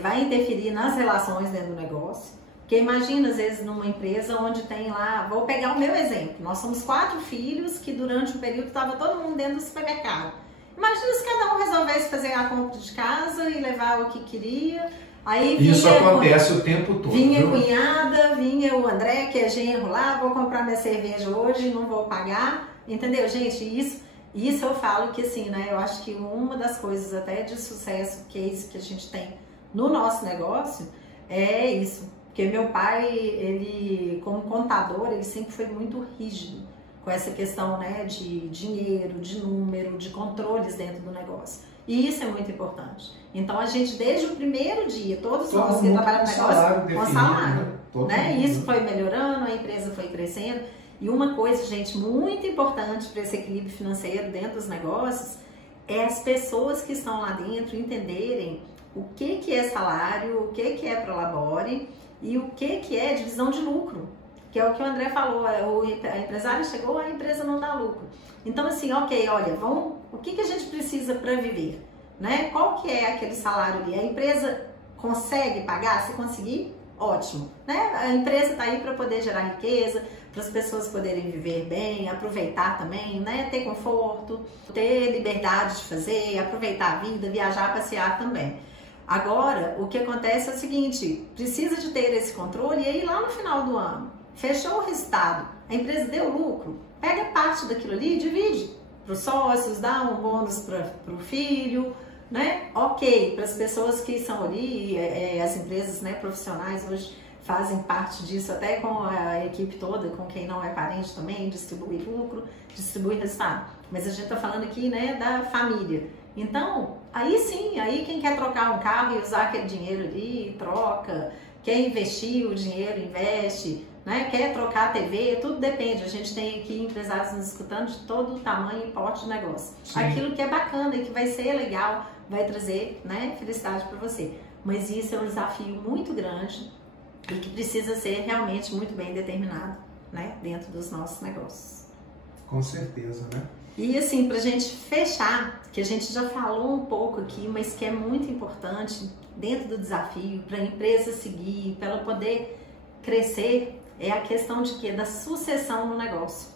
vai interferir nas relações dentro do negócio. Porque imagina, às vezes, numa empresa onde tem lá, vou pegar o meu exemplo, nós somos 4 filhos que durante um período estava todo mundo dentro do supermercado. Imagina se cada um resolvesse fazer a compra de casa e levar o que queria. Aí isso acontece o tempo todo. Vinha a cunhada, vinha o André, que é genro lá, vou comprar minha cerveja hoje, não vou pagar. Entendeu, gente? Isso eu falo que assim, né? Eu acho que uma das coisas até de sucesso, case que a gente tem no nosso negócio, é isso. Porque meu pai, ele, como contador, ele sempre foi muito rígido com essa questão, né, de dinheiro, de número, de controles dentro do negócio. E isso é muito importante. Então, a gente, desde o primeiro dia, todos nós que trabalham no negócio, com salário, né? Isso foi melhorando, a empresa foi crescendo. E uma coisa, gente, muito importante para esse equilíbrio financeiro dentro dos negócios é as pessoas que estão lá dentro entenderem o que é salário, o que é prolabore e o que é divisão de lucro. Que é o que o André falou, a empresária chegou, a empresa não dá lucro. Então assim, ok, olha, o que a gente precisa para viver? né? Qual que é aquele salário ali? A empresa consegue pagar? Se conseguir, ótimo, né? A empresa está aí para poder gerar riqueza, para as pessoas poderem viver bem, aproveitar também, né? Ter conforto, ter liberdade de fazer, aproveitar a vida, viajar, passear também. Agora, o que acontece é o seguinte, precisa de ter esse controle e aí lá no final do ano, fechou o resultado, a empresa deu lucro, pega parte daquilo ali e divide para os sócios, dá um bônus para o filho, né? Ok, para as pessoas que são ali, as empresas, né, profissionais hoje fazem parte disso, até com a equipe toda, com quem não é parente também, distribui lucro, distribui resultado. Mas a gente está falando aqui, né, da família. Então, aí sim, aí quem quer trocar um carro e usar aquele dinheiro ali, troca, quer investir o dinheiro, investe, né, quer trocar a TV, tudo depende. A gente tem aqui empresários nos escutando de todo o tamanho e porte de negócio. Sim. Aquilo que é bacana e que vai ser legal, vai trazer, né, felicidade para você. Mas isso é um desafio muito grande e que precisa ser realmente muito bem determinado, né, dentro dos nossos negócios. Com certeza, né? E assim, pra gente fechar, que a gente já falou um pouco aqui, mas que é muito importante dentro do desafio, para a empresa seguir, para ela poder crescer, é a questão de quê? Da sucessão no negócio.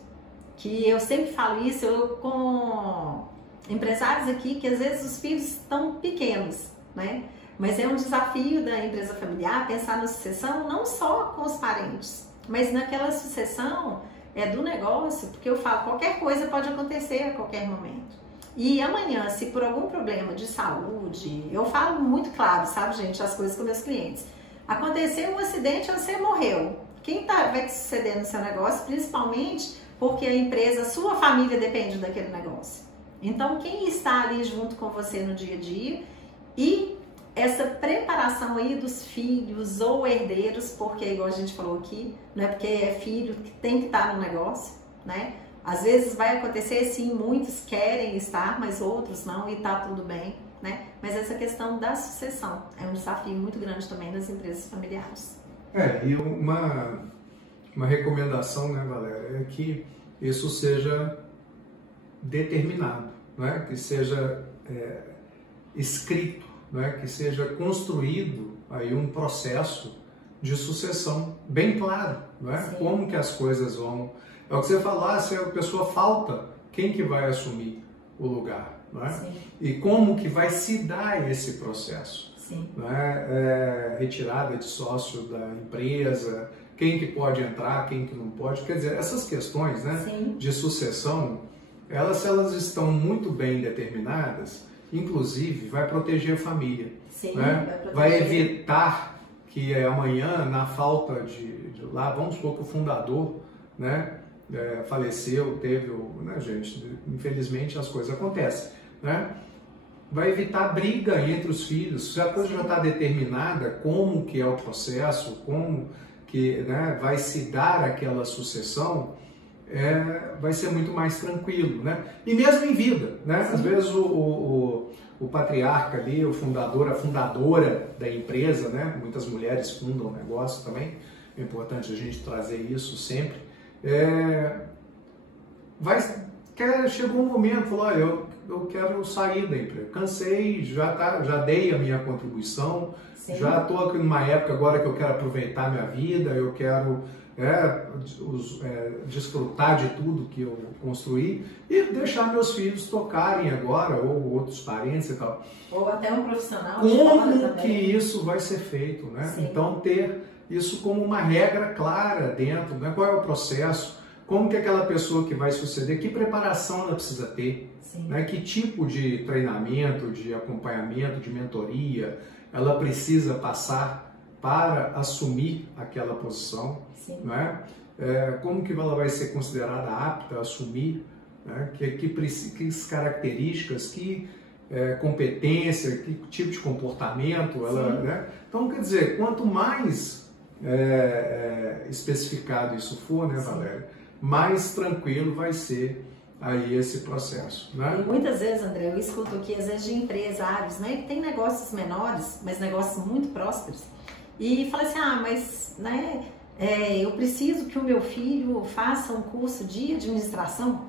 Que eu sempre falo isso com empresários aqui, que às vezes os filhos estão pequenos, né? Mas é um desafio da empresa familiar pensar na sucessão não só com os parentes, mas naquela sucessão do negócio, porque eu falo, qualquer coisa pode acontecer a qualquer momento. E amanhã, se por algum problema de saúde, eu falo muito claro, sabe, gente, as coisas com meus clientes. Aconteceu um acidente, você morreu. Quem vai te suceder no seu negócio, principalmente porque a empresa, a sua família depende daquele negócio. Então, quem está ali junto com você no dia a dia e essa preparação aí dos filhos ou herdeiros, porque igual a gente falou aqui, não é porque é filho que tem que estar no negócio, né? Às vezes vai acontecer sim, muitos querem estar, mas outros não e tá tudo bem, né? Mas essa questão da sucessão é um desafio muito grande também nas empresas familiares. E uma recomendação, né, Valéria, é que isso seja determinado, né? Que seja escrito, né, que seja construído aí um processo de sucessão bem claro, né? Como que as coisas vão... É o que você falar, se a pessoa falta, quem que vai assumir o lugar, né? E como que vai se dar esse processo, né? Retirada de sócio da empresa, quem que pode entrar, quem que não pode, quer dizer, essas questões, né, de sucessão, se elas estão muito bem determinadas, inclusive vai proteger a família, né? Vai evitar que amanhã, na falta de lá, vamos supor que o fundador, né, faleceu, teve, né, gente, infelizmente as coisas acontecem, né? Vai evitar briga entre os filhos, se a coisa já está determinada, como que é o processo, como que, né, vai se dar aquela sucessão, vai ser muito mais tranquilo, né? E mesmo em vida, né? Às vezes o patriarca ali, o fundador, a fundadora da empresa, né? Muitas mulheres fundam o negócio também, é importante a gente trazer isso sempre. Chegou um momento, falou, olha, eu quero sair da empresa, cansei, já dei a minha contribuição, já estou aqui numa época agora que eu quero aproveitar minha vida, eu quero desfrutar de tudo que eu construí e deixar meus filhos tocarem agora, ou outros parentes e tal. Ou até um profissional. Como que isso vai ser feito, né? Então ter isso como uma regra clara dentro, né? Qual é o processo, como que aquela pessoa que vai suceder, que preparação ela precisa ter, né? Que tipo de treinamento, de acompanhamento, de mentoria ela precisa passar para assumir aquela posição, né? Como que ela vai ser considerada apta a assumir, né? Que características, que competência, que tipo de comportamento ela, né? Então, quer dizer, quanto mais especificado isso for, né, Valéria, mais tranquilo vai ser aí esse processo, né? E muitas vezes, André, eu escuto aqui, às vezes, de empresários, né, que tem negócios menores, mas negócios muito prósperos, e fala assim, mas, né, eu preciso que o meu filho faça um curso de administração,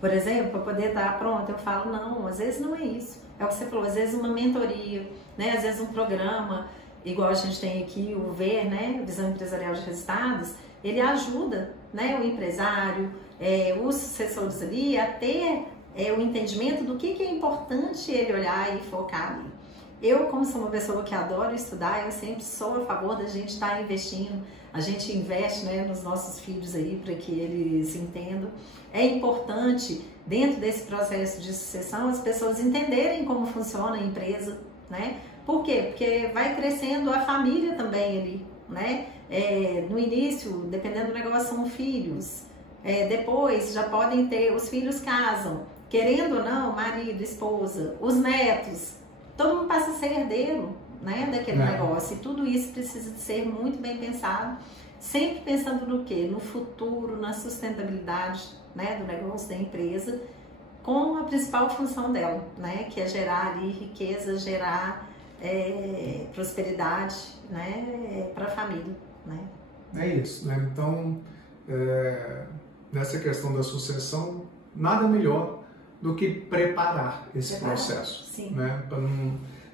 por exemplo, para poder estar pronto. Eu falo, não, às vezes não é isso. É o que você falou, às vezes uma mentoria, né? Às vezes um programa, igual a gente tem aqui o VER, né? Visão Empresarial de Resultados, ele ajuda, né? O empresário, os sucessores ali a ter o entendimento do que é importante ele olhar e focar ali. Eu, como sou uma pessoa que adoro estudar, eu sempre sou a favor da gente estar investindo. A gente investe, né, nos nossos filhos aí para que eles entendam. É importante, dentro desse processo de sucessão, as pessoas entenderem como funciona a empresa, né? Por quê? Porque vai crescendo a família também ali, né? No início, dependendo do negócio, são filhos. Depois já podem ter, os filhos casam, querendo ou não, marido, esposa, os netos. Todo mundo passa a ser herdeiro, né, daquele negócio, e tudo isso precisa de ser muito bem pensado, sempre pensando no quê? No futuro, na sustentabilidade, né, do negócio, da empresa, com a principal função dela, né, que é gerar ali riqueza, gerar prosperidade, né, para a família, né. É isso, né? Então, nessa questão da sucessão, nada melhor do que preparar esse processo, né? Para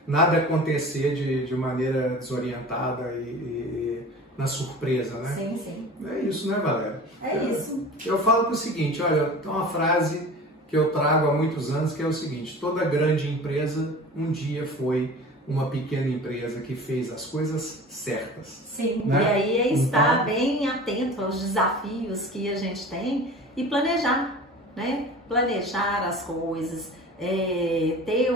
nada acontecer de maneira desorientada e na surpresa, né? Sim, sim. É isso, né, Valéria? Isso. Eu falo o seguinte, olha, tem uma frase que eu trago há muitos anos, que é o seguinte: toda grande empresa um dia foi uma pequena empresa que fez as coisas certas. Sim, né? E aí é estar bem atento aos desafios que a gente tem e planejar, né? Planejar as coisas, ter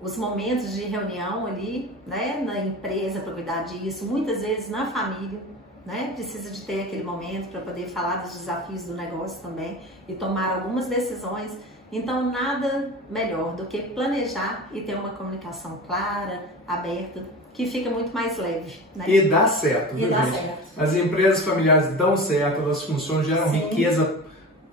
os momentos de reunião ali, né? Na empresa para cuidar disso, muitas vezes na família, né? Precisa de ter aquele momento para poder falar dos desafios do negócio também e tomar algumas decisões. Então, nada melhor do que planejar e ter uma comunicação clara, aberta, que fica muito mais leve, né? E dá certo, E viu, dá gente? certo. As empresas familiares dão certo, elas funcionam, geram riqueza,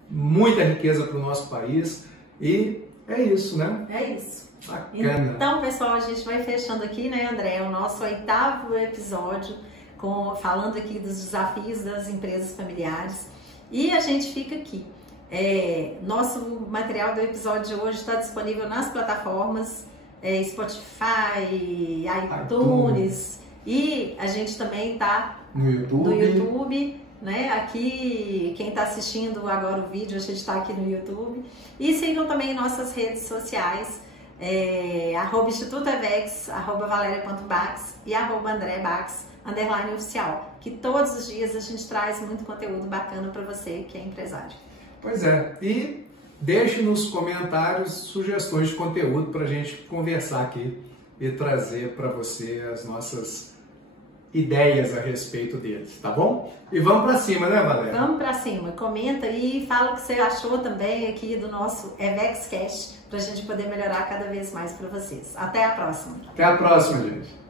muita riqueza para o nosso país, e é isso, né? É isso. Bacana. Então, pessoal, a gente vai fechando aqui, né, André, o nosso 8º episódio, falando aqui dos desafios das empresas familiares, e a gente fica aqui. Nosso material do episódio de hoje está disponível nas plataformas Spotify, iTunes, e a gente também está no YouTube, né? Aqui, quem está assistindo agora o vídeo, a gente está aqui no YouTube. E sigam também nossas redes sociais, @Instituto EVEX, @Valeria.Bax e @AndréBax _oficial, que todos os dias a gente traz muito conteúdo bacana para você que é empresário. Pois é, e deixe nos comentários sugestões de conteúdo para a gente conversar aqui e trazer para você as nossas ideias a respeito deles, tá bom? E vamos para cima, né, Valéria? Vamos para cima, comenta aí e fala o que você achou também aqui do nosso EVEXcast, para a gente poder melhorar cada vez mais para vocês. Até a próxima! Até a próxima, gente!